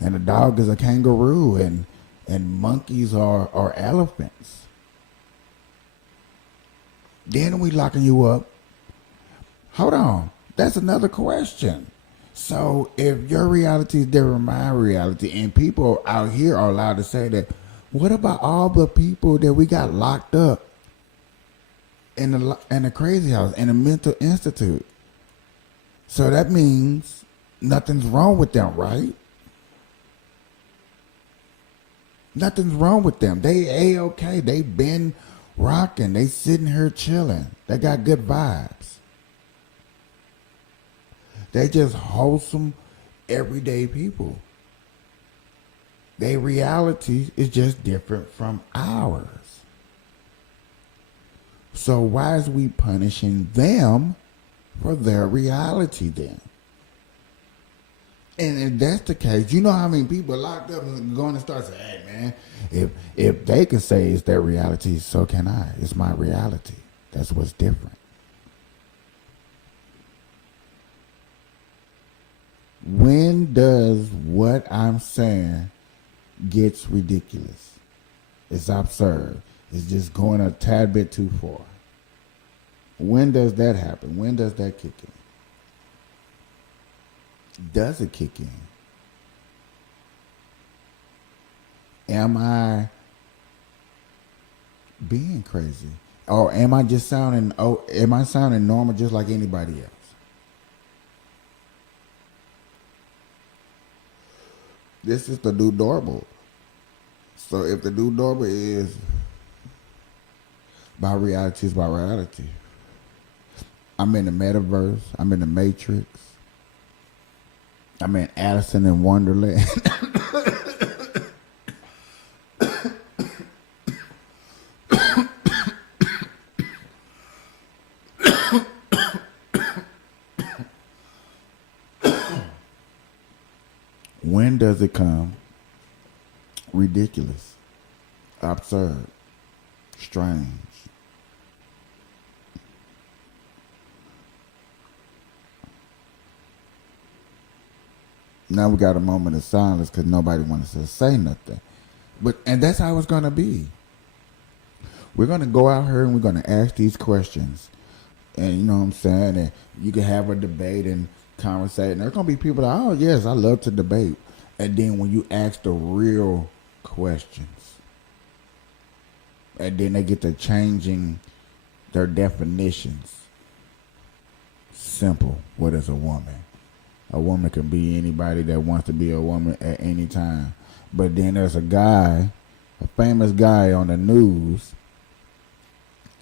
and a dog is a kangaroo, and monkeys are elephants. Then we locking you up. Hold on, that's another question. So if your reality is different from my reality, and people out here are allowed to say that, what about all the people that we got locked up in the crazy house, in a mental institute? So that means nothing's wrong with them, right? Nothing's wrong with them. They A-okay. They been rocking. They sitting here chilling. They got good vibes. They just wholesome, everyday people. Their reality is just different from ours. So why is we punishing them for their reality then? And if that's the case, you know how many people are locked up and going to start saying, hey man, if they can say it's their reality, so can I. It's my reality. That's what's different. When does what I'm saying gets ridiculous? It's absurd. It's just going a tad bit too far. When does that happen? When does that kick in? Does it kick in? Am I being crazy? Or am I just sounding normal just like anybody else? This is the new normal. So if the new normal is my reality is my reality. I'm in the metaverse. I'm in the Matrix. I'm in Alice in Wonderland. When does it come ridiculous, absurd, strange? Now we got a moment of silence because nobody wants to say nothing. And that's how it's going to be. We're going to go out here and we're going to ask these questions. And you know what I'm saying? And you can have a debate and conversating. There's gonna be people that, oh yes, I love to debate. And then when you ask the real questions, and then they get to changing their definitions. Simple. What is a woman? A woman can be anybody that wants to be a woman at any time. But then there's a guy, a famous guy on the news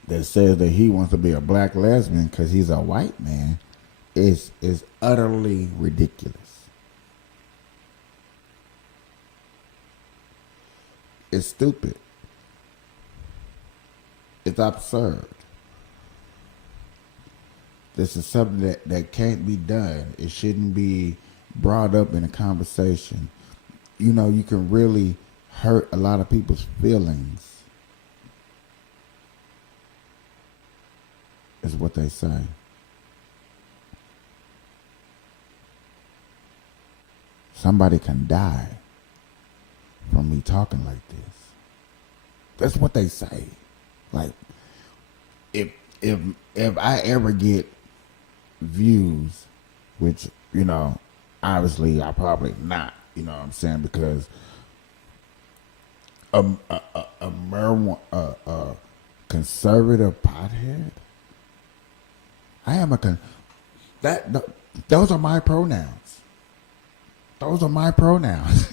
that says that he wants to be a black lesbian because he's a white man. Is utterly ridiculous. It's stupid. It's absurd. This is something that can't be done. It shouldn't be brought up in a conversation. You know, you can really hurt a lot of people's feelings, is what they say. Somebody can die from me talking like this. That's what they say. Like, if I ever get views, which, you know, obviously I probably not, you know what I'm saying, because a conservative pothead, I am those are my pronouns. Those are my pronouns.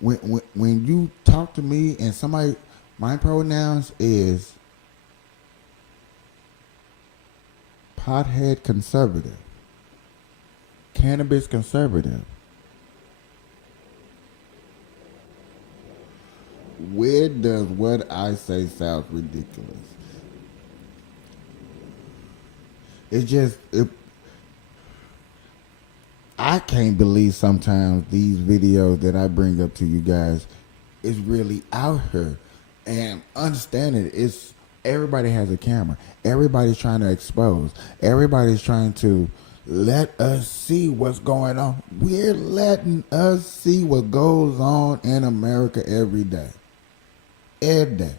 When you talk to me and somebody, my pronouns is pothead conservative, cannabis conservative. Where does what I say sound ridiculous? I can't believe sometimes these videos that I bring up to you guys is really out here. And understand it, it's everybody has a camera. Everybody's trying to expose. Everybody's trying to let us see what's going on. We're letting us see what goes on in America every day. Every day.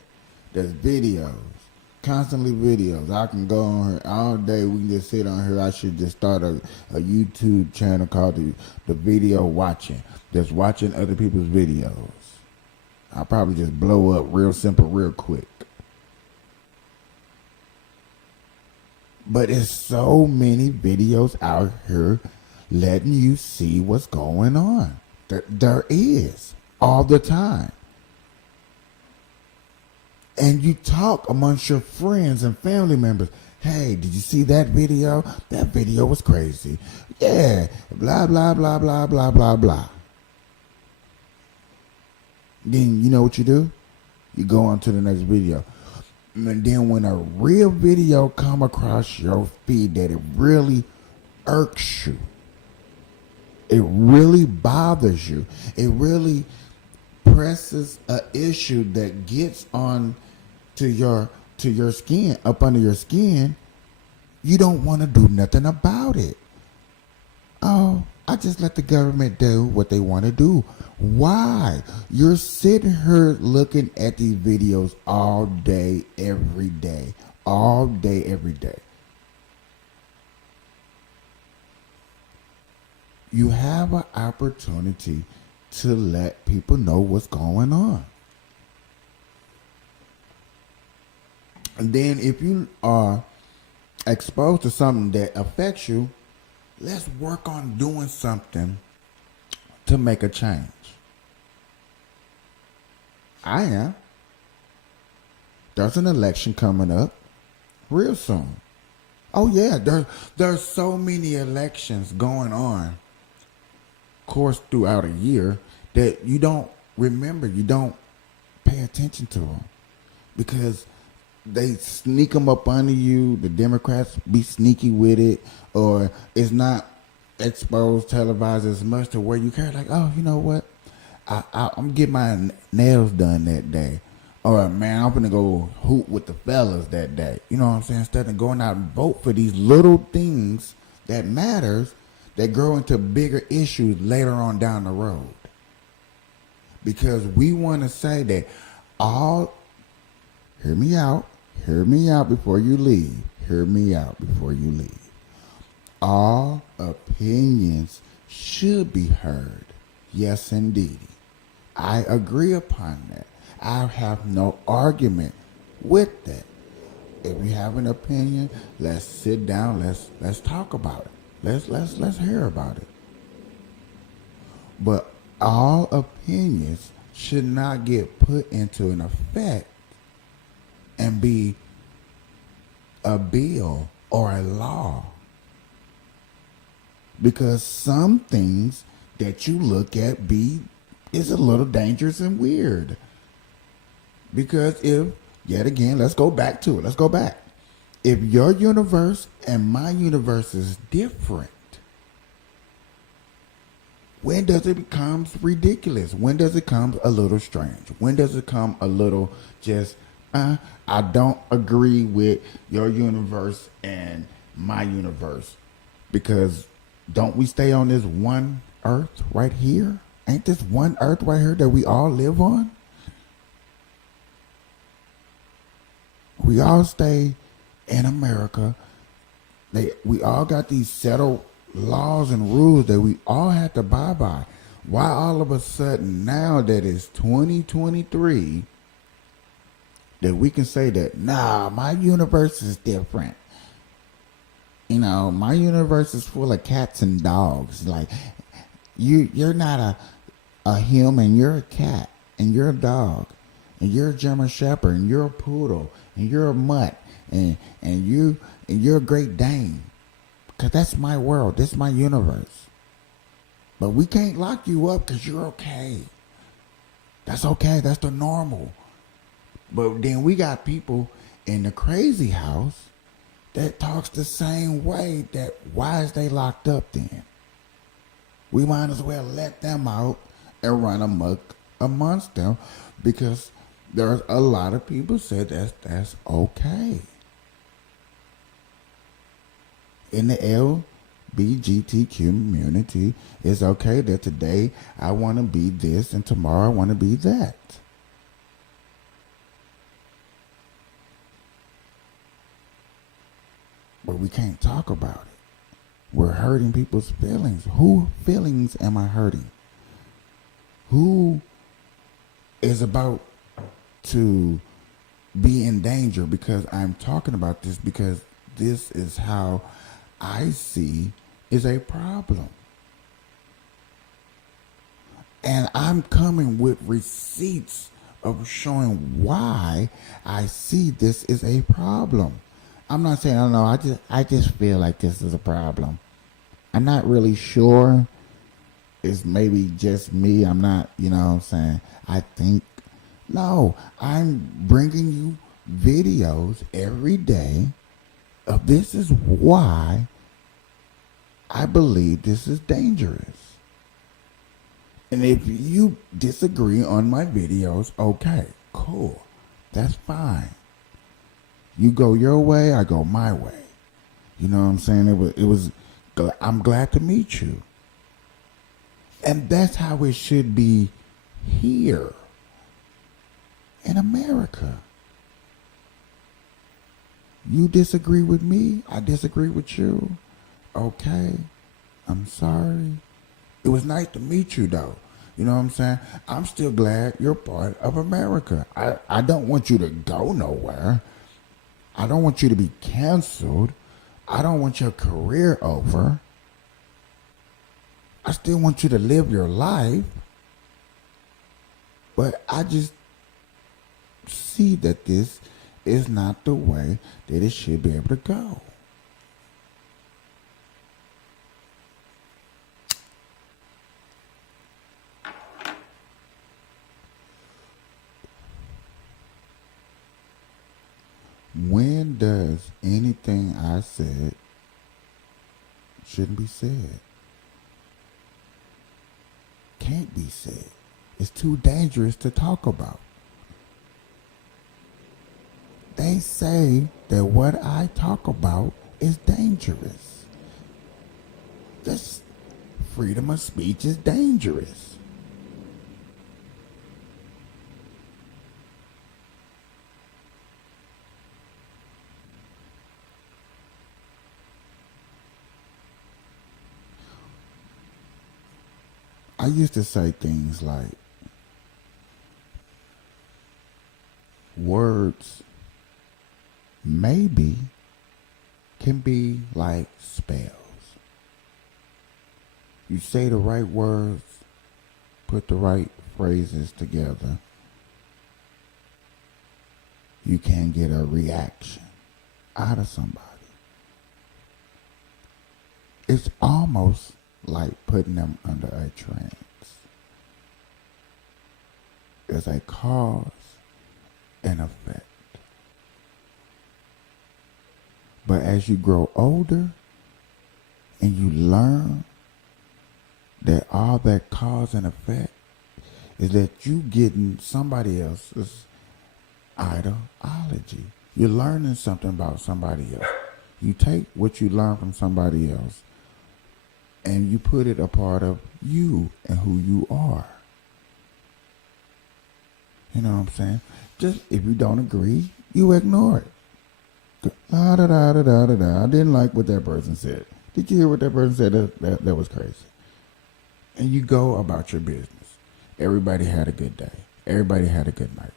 There's videos. Constantly videos. I can go on here all day. We can just sit on here. I should just start a YouTube channel called the Video Watching. Just watching other people's videos. I'll probably just blow up real simple, real quick. But there's so many videos out here letting you see what's going on. There is. All the time. And you talk amongst your friends and family members. Hey, did you see that video? That video was crazy. Yeah, blah, blah, blah, blah, blah, blah, blah. Then you know what you do? You go on to the next video. And then when a real video come across your feed that it really irks you, it really bothers you, it really presses an issue that gets on to your skin, up under your skin, you don't want to do nothing about it. Oh, I just let the government do what they want to do. Why? You're sitting here looking at these videos all day, every day. All day, every day. You have an opportunity to let people know what's going on. And then if you are exposed to something that affects you, let's work on doing something to make a change. I am. There's an election coming up real soon. Oh yeah, there's so many elections going on, of course, throughout a year that you don't remember, you don't pay attention to them because they sneak them up under you. The Democrats be sneaky with it, or it's not exposed, televised as much to where you care. Like, oh, you know what? I'm getting my nails done that day. Or, man, I'm going to go hoot with the fellas that day. You know what I'm saying? Instead of going out and vote for these little things that matters, that grow into bigger issues later on down the road. Because we want to say that hear me out before you leave. Hear me out before you leave. All opinions should be heard. Yes, indeed. I agree upon that. I have no argument with that. If you have an opinion, let's sit down. Let's talk about it. Let's hear about it. But all opinions should not get put into an effect and be a bill or a law. Because some things that you look at is a little dangerous and weird. Because if, yet again, let's go back to it. Let's go back. If your universe and my universe is different, when does it become ridiculous? When does it come a little strange? When does it come a little just, I don't agree with your universe and my universe? Because don't we stay on this one earth right here? Ain't this one earth right here that we all live on? We all stay in America. We all got these settled laws and rules that we all have to abide by. Why all of a sudden now that it's 2023 that we can say that, nah, my universe is different? You know, my universe is full of cats and dogs. Like, you're not a human, you're a cat, and you're a dog, and you're a German Shepherd, and you're a poodle, and you're a mutt, and you're a Great Dane. Because that's my world, that's my universe. But we can't lock you up because you're okay. That's okay, that's the normal. But then we got people in the crazy house that talks the same way. That why is they locked up then? We might as well let them out and run amok amongst them, because there's a lot of people said that's okay. In the LBGTQ community, it's okay that today I want to be this and tomorrow I want to be that. But we can't talk about it. We're hurting people's feelings. Whose feelings am I hurting? Who is about to be in danger because I'm talking about this? Because this is how I see is a problem. And I'm coming with receipts of showing why I see this is a problem. I'm not saying, I don't know, I just feel like this is a problem. I'm not really sure. It's maybe just me. I'm not, you know what I'm saying? I think, no, I'm bringing you videos every day of this is why I believe this is dangerous. And if you disagree on my videos, okay, cool. That's fine. You go your way, I go my way. You know what I'm saying? I'm glad to meet you. And that's how it should be here in America. You disagree with me, I disagree with you. Okay, I'm sorry. It was nice to meet you though. You know what I'm saying? I'm still glad you're part of America. I don't want you to go nowhere. I don't want you to be canceled. I don't want your career over. I still want you to live your life. But I just see that this is not the way that it should be able to go. When does anything I said shouldn't be said? Can't be said. It's too dangerous to talk about. They say that what I talk about is dangerous. This freedom of speech is dangerous. I used to say things like, words maybe can be like spells. You say the right words, put the right phrases together, you can get a reaction out of somebody. It's almost like putting them under a trance. There's a cause and effect. But as you grow older and you learn that all that cause and effect is that you getting somebody else's ideology. You're learning something about somebody else. You take what you learn from somebody else and you put it a part of you and who you are. You know what I'm saying? Just if you don't agree, you ignore it. Da da da da da da. I didn't like what that person said. Did you hear what that person said? That was crazy. And you go about your business. Everybody had a good day. Everybody had a good night.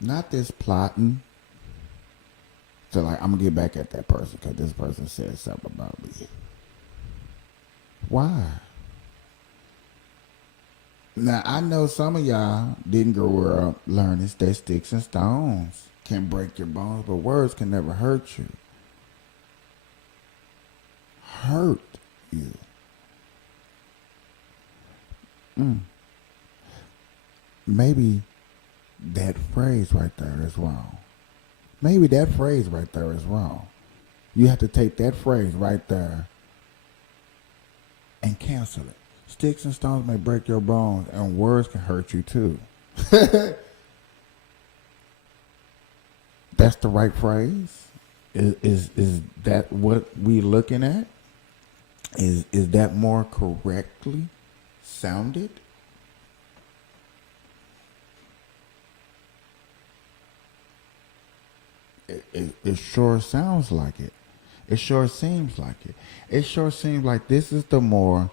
Not this plotting. So like, I'm going to get back at that person because this person said something about me. Why? Now, I know some of y'all didn't grow up learning that sticks and stones can break your bones, but words can never hurt you. Hurt you. Maybe that phrase right there is wrong. Maybe that phrase right there is wrong. You have to take that phrase right there and cancel it. Sticks and stones may break your bones, and words can hurt you too. That's the right phrase? Is that what we're looking at? Is that more correctly sounded? It sure sounds like it. It sure seems like it. It sure seems like this is the more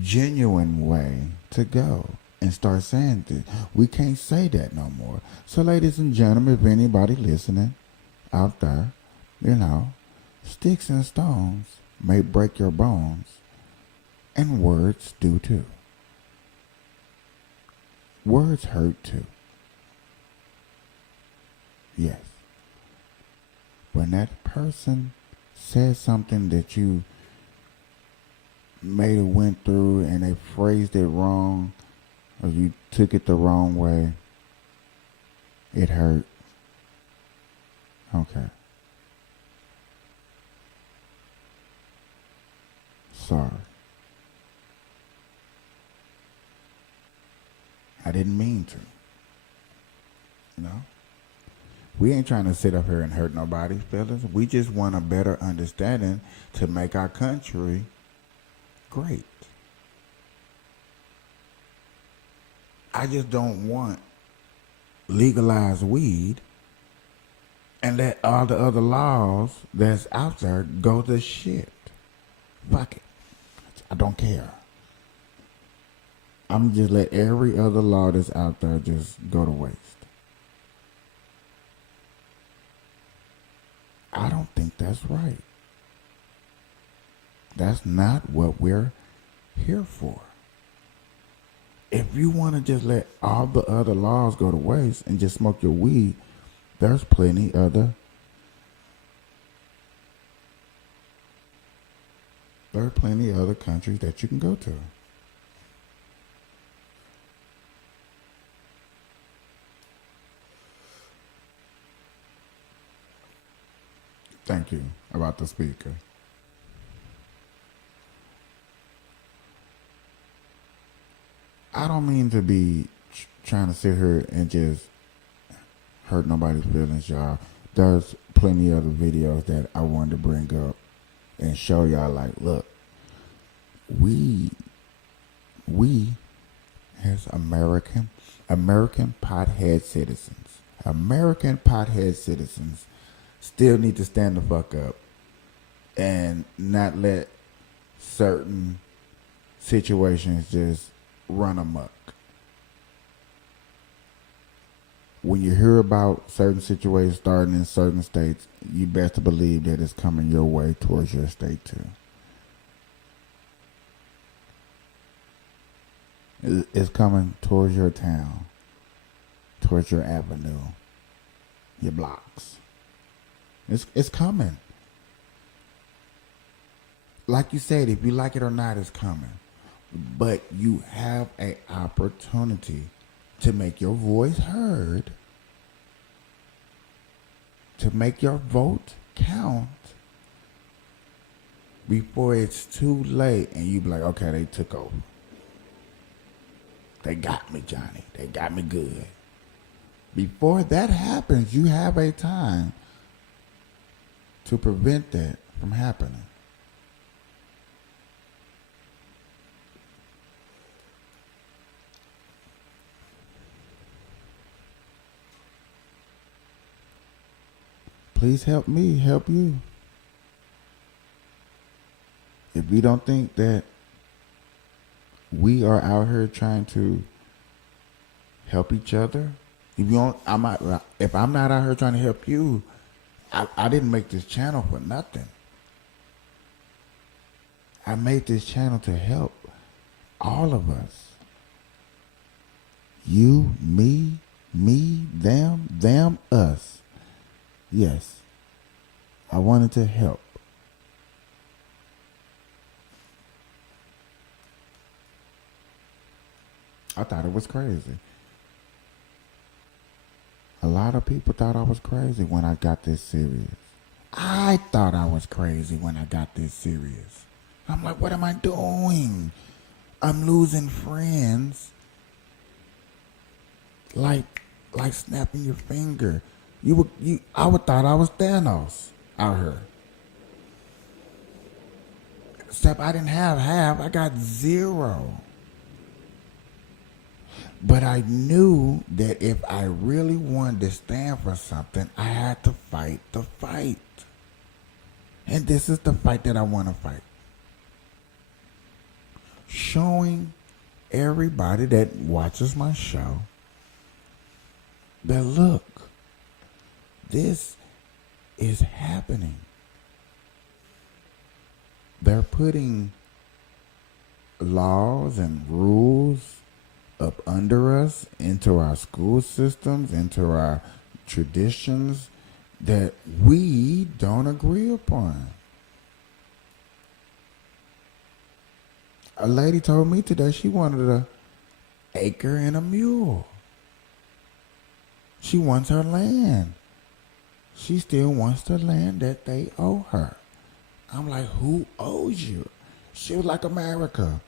genuine way to go and start saying this. We can't say that no more. So ladies and gentlemen, if anybody listening out there, you know, sticks and stones may break your bones, and words do too. Words hurt too. Yes. When that person says something that you may have went through and they phrased it wrong, or you took it the wrong way, it hurt. Okay. Sorry. I didn't mean to. You know? We ain't trying to sit up here and hurt nobody's feelings. We just want a better understanding to make our country great. I just don't want legalized weed and let all the other laws that's out there go to shit. Fuck it. I don't care. I'm just let every other law that's out there just go to waste. I don't think that's right. That's not what we're here for. If you want to just let all the other laws go to waste and just smoke your weed, there's plenty other. There are plenty of other countries that you can go to. Thank you about the speaker. I don't mean to be trying to sit here and just hurt nobody's feelings, y'all. There's plenty of other videos that I wanted to bring up and show y'all, like, look, we as American pothead citizens still need to stand the fuck up and not let certain situations just run amok. When you hear about certain situations starting in certain states, you best to believe that it's coming your way towards your state too. It's coming towards your town, towards your avenue, your blocks. It's coming. Like you said, if you like it or not, it's coming. But you have an opportunity to make your voice heard, to make your vote count before it's too late and you be like, okay, they took over. They got me, Johnny. They got me good. Before that happens, you have a time to prevent that from happening. Please help me, help you. If we don't think that we are out here trying to help each other, if I'm not out here trying to help you, I didn't make this channel for nothing. I made this channel to help all of us. You, me, them, us. Yes, I wanted to help. I thought it was crazy. A lot of people thought I was crazy when I got this serious. I thought I was crazy when I got this serious. I'm like, what am I doing? I'm losing friends. Like snapping your finger. I would thought I was Thanos out here. Except I didn't have half, I got 0. But I knew that if I really wanted to stand for something, I had to fight the fight. And this is the fight that I want to fight. Showing everybody that watches my show that look, this is happening. They're putting laws and rules up under us, into our school systems, into our traditions that we don't agree upon. A lady told me today she wanted an acre and a mule. She wants her land. She still wants the land that they owe her. I'm like, who owes you? She was like, America.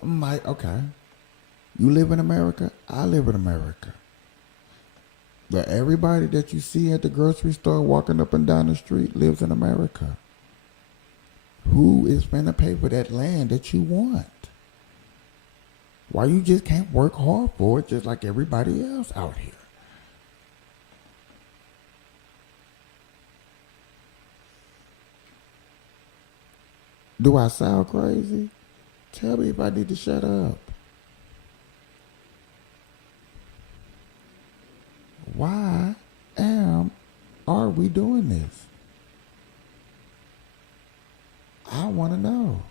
I'm like, okay. You live in America? I live in America. But everybody that you see at the grocery store walking up and down the street lives in America. Who is going to pay for that land that you want? Why you just can't work hard for it just like everybody else out here? Do I sound crazy? Tell me if I need to shut up. Why are we doing this? I want to know.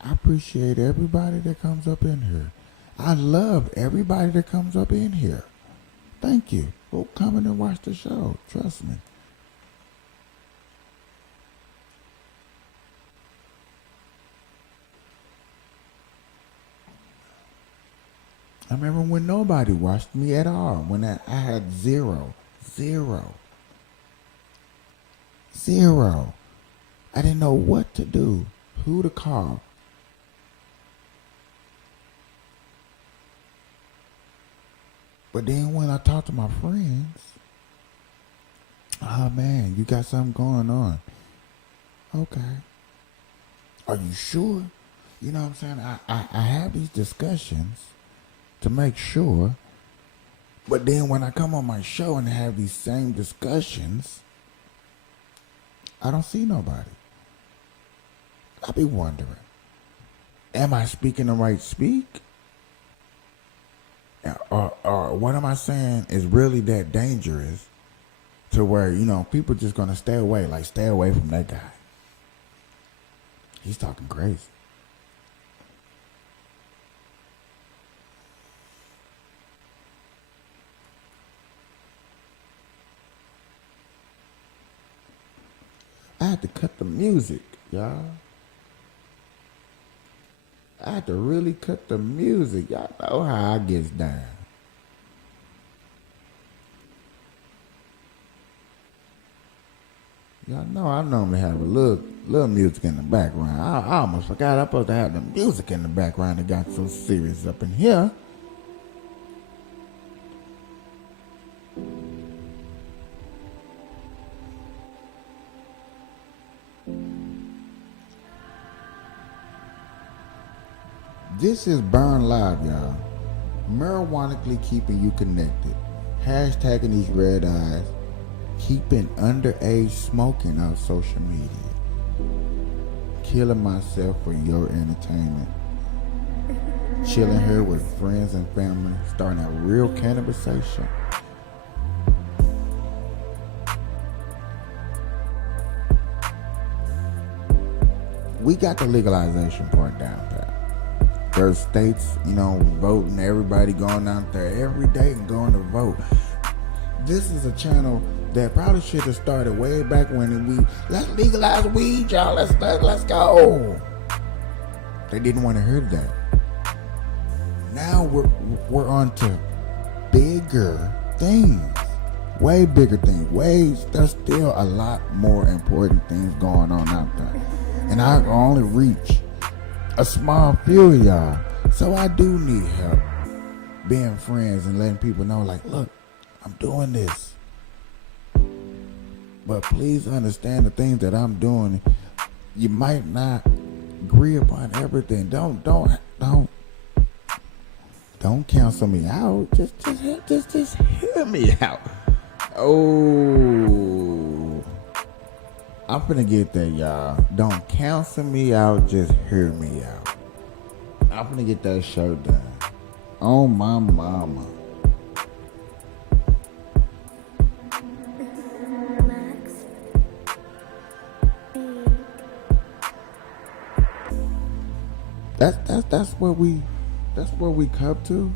I appreciate everybody that comes up in here. I love everybody that comes up in here. Thank you for coming and watch the show. Trust me. I remember when nobody watched me at all, when I had zero. I didn't know what to do, who to call. But then when I talked to my friends, oh man, you got something going on. Okay. Are you sure? You know what I'm saying? I have these discussions to make sure, but then when I come on my show and have these same discussions, I don't see nobody. I be wondering, am I speaking the right speak? Or what am I saying is really that dangerous to where, you know, people just gonna stay away, like stay away from that guy. He's talking crazy. I had to cut the music, y'all. I had to really cut the music. Y'all know how I gets down. Y'all know I normally have a little music in the background. I almost forgot I supposed to have the music in the background that got so serious up in here. This is Burn Live, y'all. Marijuanically keeping you connected. Hashtagging these red eyes. Keeping underage smoking out social media. Killing myself for your entertainment. Chilling here with friends and family. Starting a real cannabisation. We got the legalization part down pat. There's states, you know, voting, everybody going out there every day and going to vote. This is a channel that probably should have started way back when let's legalize weed, y'all. Let's go. They didn't want to hear that. Now we're on to bigger things. Way bigger things. There's still a lot more important things going on out there. And I can only reach a small few of y'all. So I do need help being friends and letting people know, like, look, I'm doing this. But please understand the things that I'm doing. You might not agree upon everything. Don't cancel me out. Just hear me out. Oh, I'm finna get that, y'all. Don't cancel me out. Just hear me out. I'm finna get that show done. Oh my mama. That's where we come to.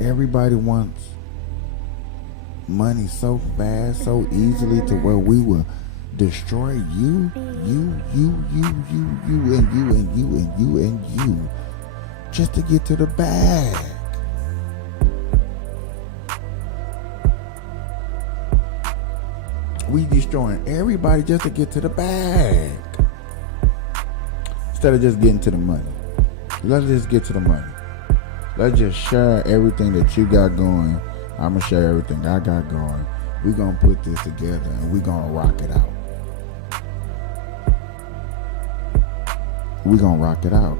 Everybody wants money so fast, so easily, to where we will destroy you, and you, just to get to the bag. We destroying everybody just to get to the bag. Instead of just getting to the money. Let's just get to the money. Let's just share everything that you got going. I'm going to share everything I got going. We're going to put this together and we're going to rock it out. We're going to rock it out.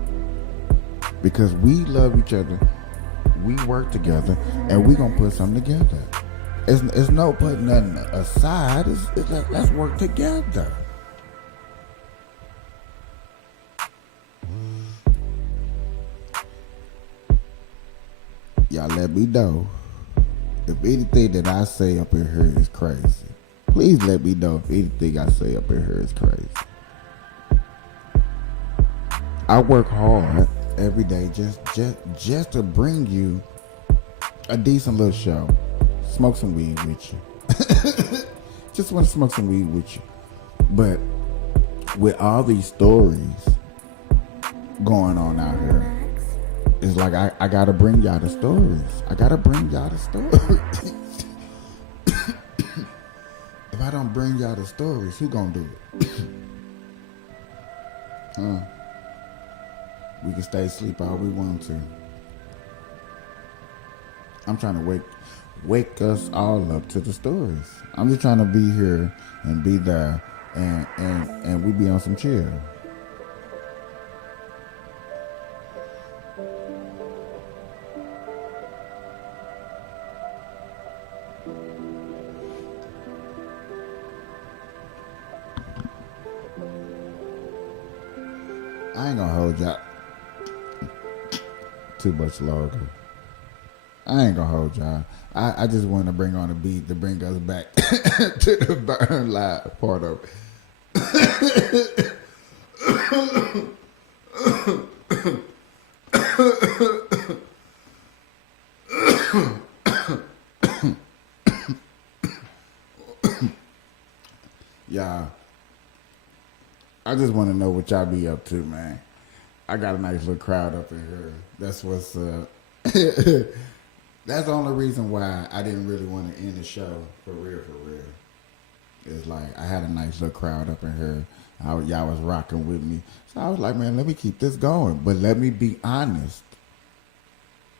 Because we love each other. We work together and we're going to put something together. It's no putting nothing aside. It's like, let's work together. Y'all let me know if anything that I say up in here is crazy. Please let me know if anything I say up in here is crazy. I work hard every day just to bring you a decent little show. Smoke some weed with you. Just want to smoke some weed with you. But with all these stories going on out here, it's like I gotta bring y'all the stories. I gotta bring y'all the stories. If I don't bring y'all the stories, who gonna do it? Huh? We can stay asleep all we want to. I'm trying to wake us all up to the stories. I'm just trying to be here and be there, and we be on some chill. I ain't gonna hold y'all too much longer. I ain't gonna hold y'all. I just want to bring on a beat to bring us back to the burn live part of it. Y'all, I just want to know what y'all be up to, man. I got a nice little crowd up in here. That's what's up. That's the only reason why I didn't really want to end the show for real. It's like I had a nice little crowd up in here. Y'all was rocking with me. So I was like, man, let me keep this going. But let me be honest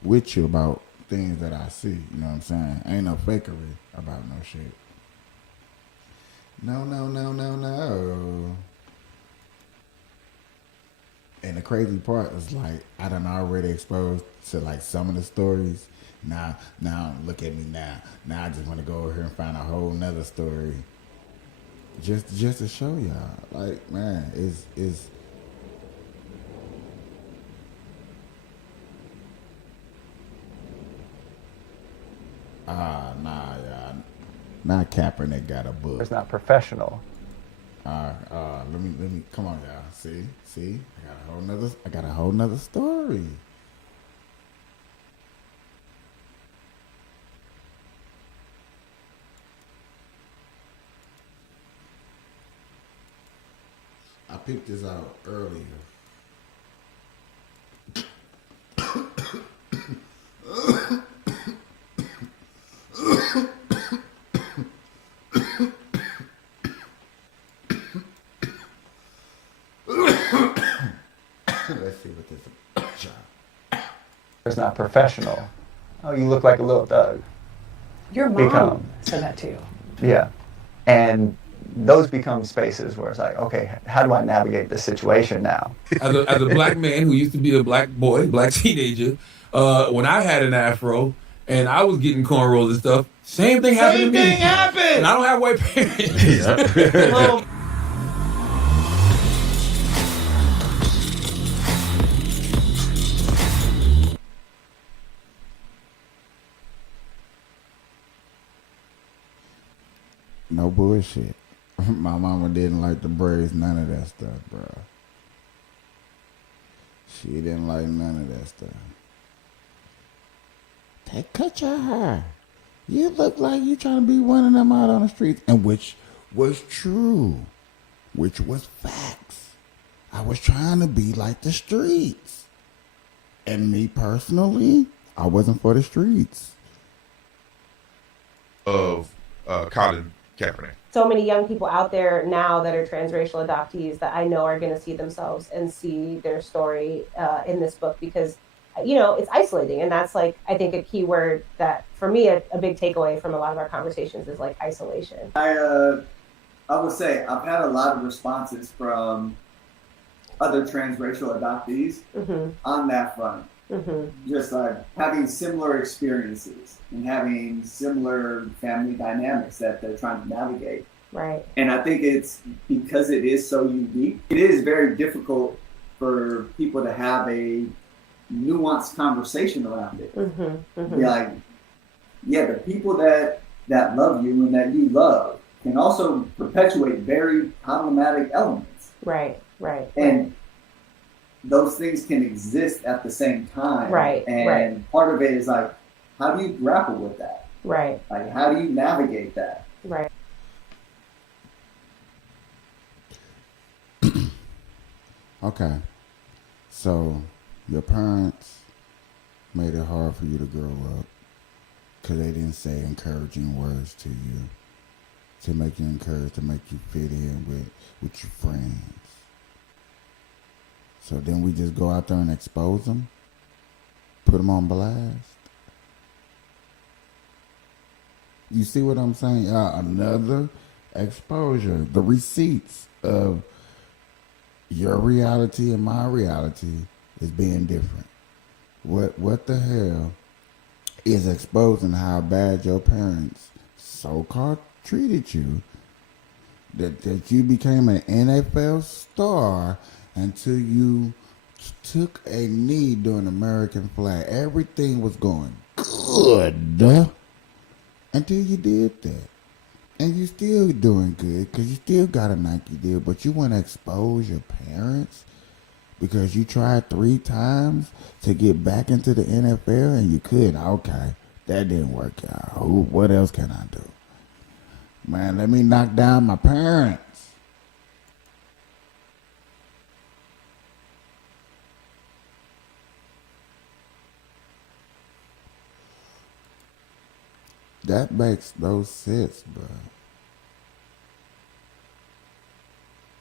with you about things that I see. You know what I'm saying? Ain't no fakery about no shit. No. And the crazy part is like I done already exposed to like some of the stories. Now look at me now. Now I just want to go over here and find a whole nother story. Just to show y'all. Like, man, is nah, y'all. Not Kaepernick got a book. It's not professional. Let me come on, y'all. See, I got a whole nother story. I picked this out earlier. Let's see what this is. It's not professional. Oh, you look like a little thug. Your mom said that too. Yeah. And those become spaces where it's like, okay, how do I navigate this situation now? As a black man who used to be a black boy, black teenager, when I had an afro and I was getting cornrows and stuff, same thing happened to me. Same thing happened! And I don't have white parents. Well, No bullshit. My mama didn't like the braids, none of that stuff, bro. She didn't like none of that stuff. Cut your hair. You look like you trying to be one of them out on the streets. And which was true. Which was facts. I was trying to be like the streets. And me personally, I wasn't for the streets. Of Colin Kaepernick. So many young people out there now that are transracial adoptees that I know are going to see themselves and see their story in this book because, you know, it's isolating. And that's like, I think a key word that for me, a big takeaway from a lot of our conversations is like isolation. I would say I've had a lot of responses from other transracial adoptees on that front. Just like having similar experiences and having similar family dynamics that they're trying to navigate. Right. And I think it's because it is so unique, it is very difficult for people to have a nuanced conversation around it. Be like, yeah, the people that love you and that you love can also perpetuate very problematic elements. Right. And those things can exist at the same time. Right. And part of it is like, how do you grapple with that? Right. Like, how do you navigate that? Right. Okay. So, your parents made it hard for you to grow up because they didn't say encouraging words to you to make you encouraged, to make you fit in with your friends. So then we just go out there and expose them, put them on blast. You see what I'm saying? Another exposure. The receipts of your reality and my reality is being different. What the hell is exposing how bad your parents so-called treated you, that you became an NFL star until you took a knee during American flag. Everything was going good until you did that. And you still doing good because you still got a Nike deal, but you want to expose your parents because you tried 3 times to get back into the NFL and you couldn't. Okay, that didn't work out. What else can I do? Man, let me knock down my parents. That makes no sense, bro.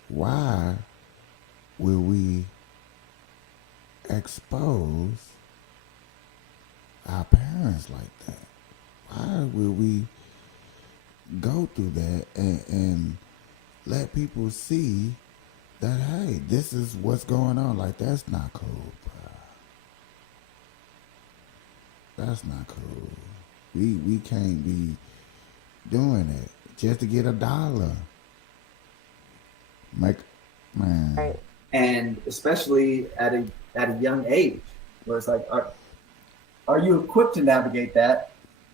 Why will we expose our parents like that? Why will we go through that and let people see that, hey, this is what's going on? Like, that's not cool, bro. That's not cool. We can't be doing it just to get $1. Man. And especially at a young age, where it's like, are you equipped to navigate that,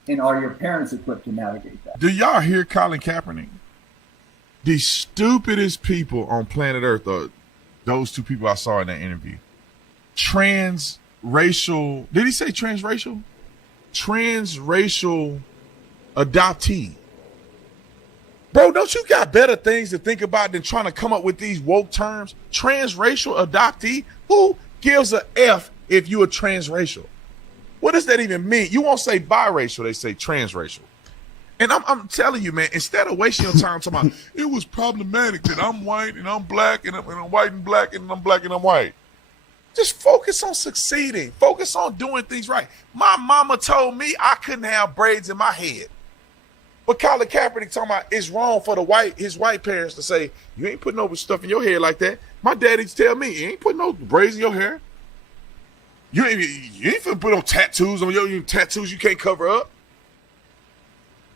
and are your parents equipped to navigate that? Do y'all hear Colin Kaepernick? The stupidest people on planet Earth are those 2 people I saw in that interview. Transracial. Did he say transracial? Transracial adoptee. Bro, don't you got better things to think about than trying to come up with these woke terms? Transracial adoptee? Who gives a F if you are transracial? What does that even mean? You won't say biracial, they say transracial. And I'm telling you, man, instead of wasting your time talking about it was problematic that I'm white and I'm black and I'm white and black and I'm black and I'm white. Just focus on succeeding. Focus on doing things right. My mama told me I couldn't have braids in my head. But Colin Kaepernick talking about it's wrong for his white parents to say, you ain't putting no stuff in your hair like that. My daddy used to tell me, you ain't putting no braids in your hair. You ain't finna put no tattoos on your tattoos you can't cover up.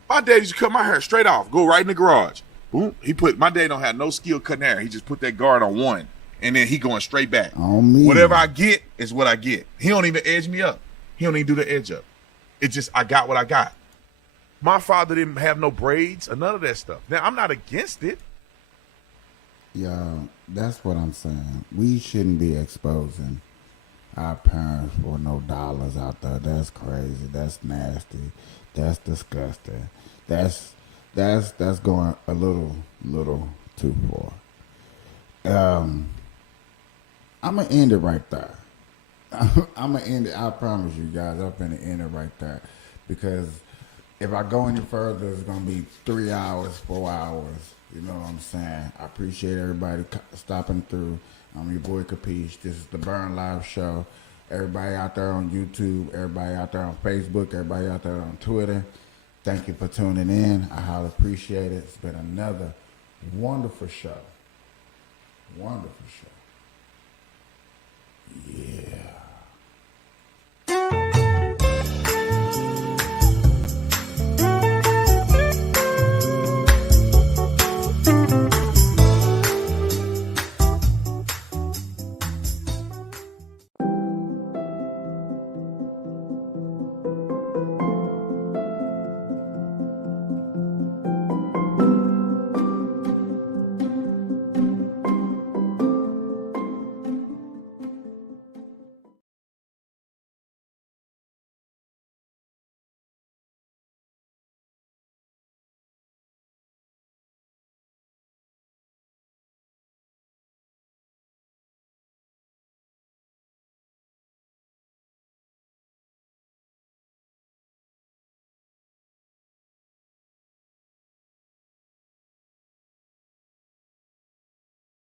My dad used to cut my hair straight off, go right in the garage. Boom. My dad don't have no skill cutting hair. He just put that guard on one, and then he going straight back. On me. Whatever I get is what I get. He don't even edge me up. He don't even do the edge up. It's just I got what I got. My father didn't have no braids or none of that stuff. Now, I'm not against it. Yeah, that's what I'm saying. We shouldn't be exposing our parents for no dollars out there. That's crazy. That's nasty. That's disgusting. That's going a little too far. I'm gonna end it right there. I'm gonna end it. I promise you guys, I'm gonna end it right there, because if I go any further, it's gonna be 3 hours, 4 hours. You know what I'm saying? I appreciate everybody stopping through. I'm your boy Capiche. This is the Burn Live Show. Everybody out there on YouTube, everybody out there on Facebook, everybody out there on Twitter, thank you for tuning in. I highly appreciate it. It's been another wonderful show. Wonderful show. Yeah.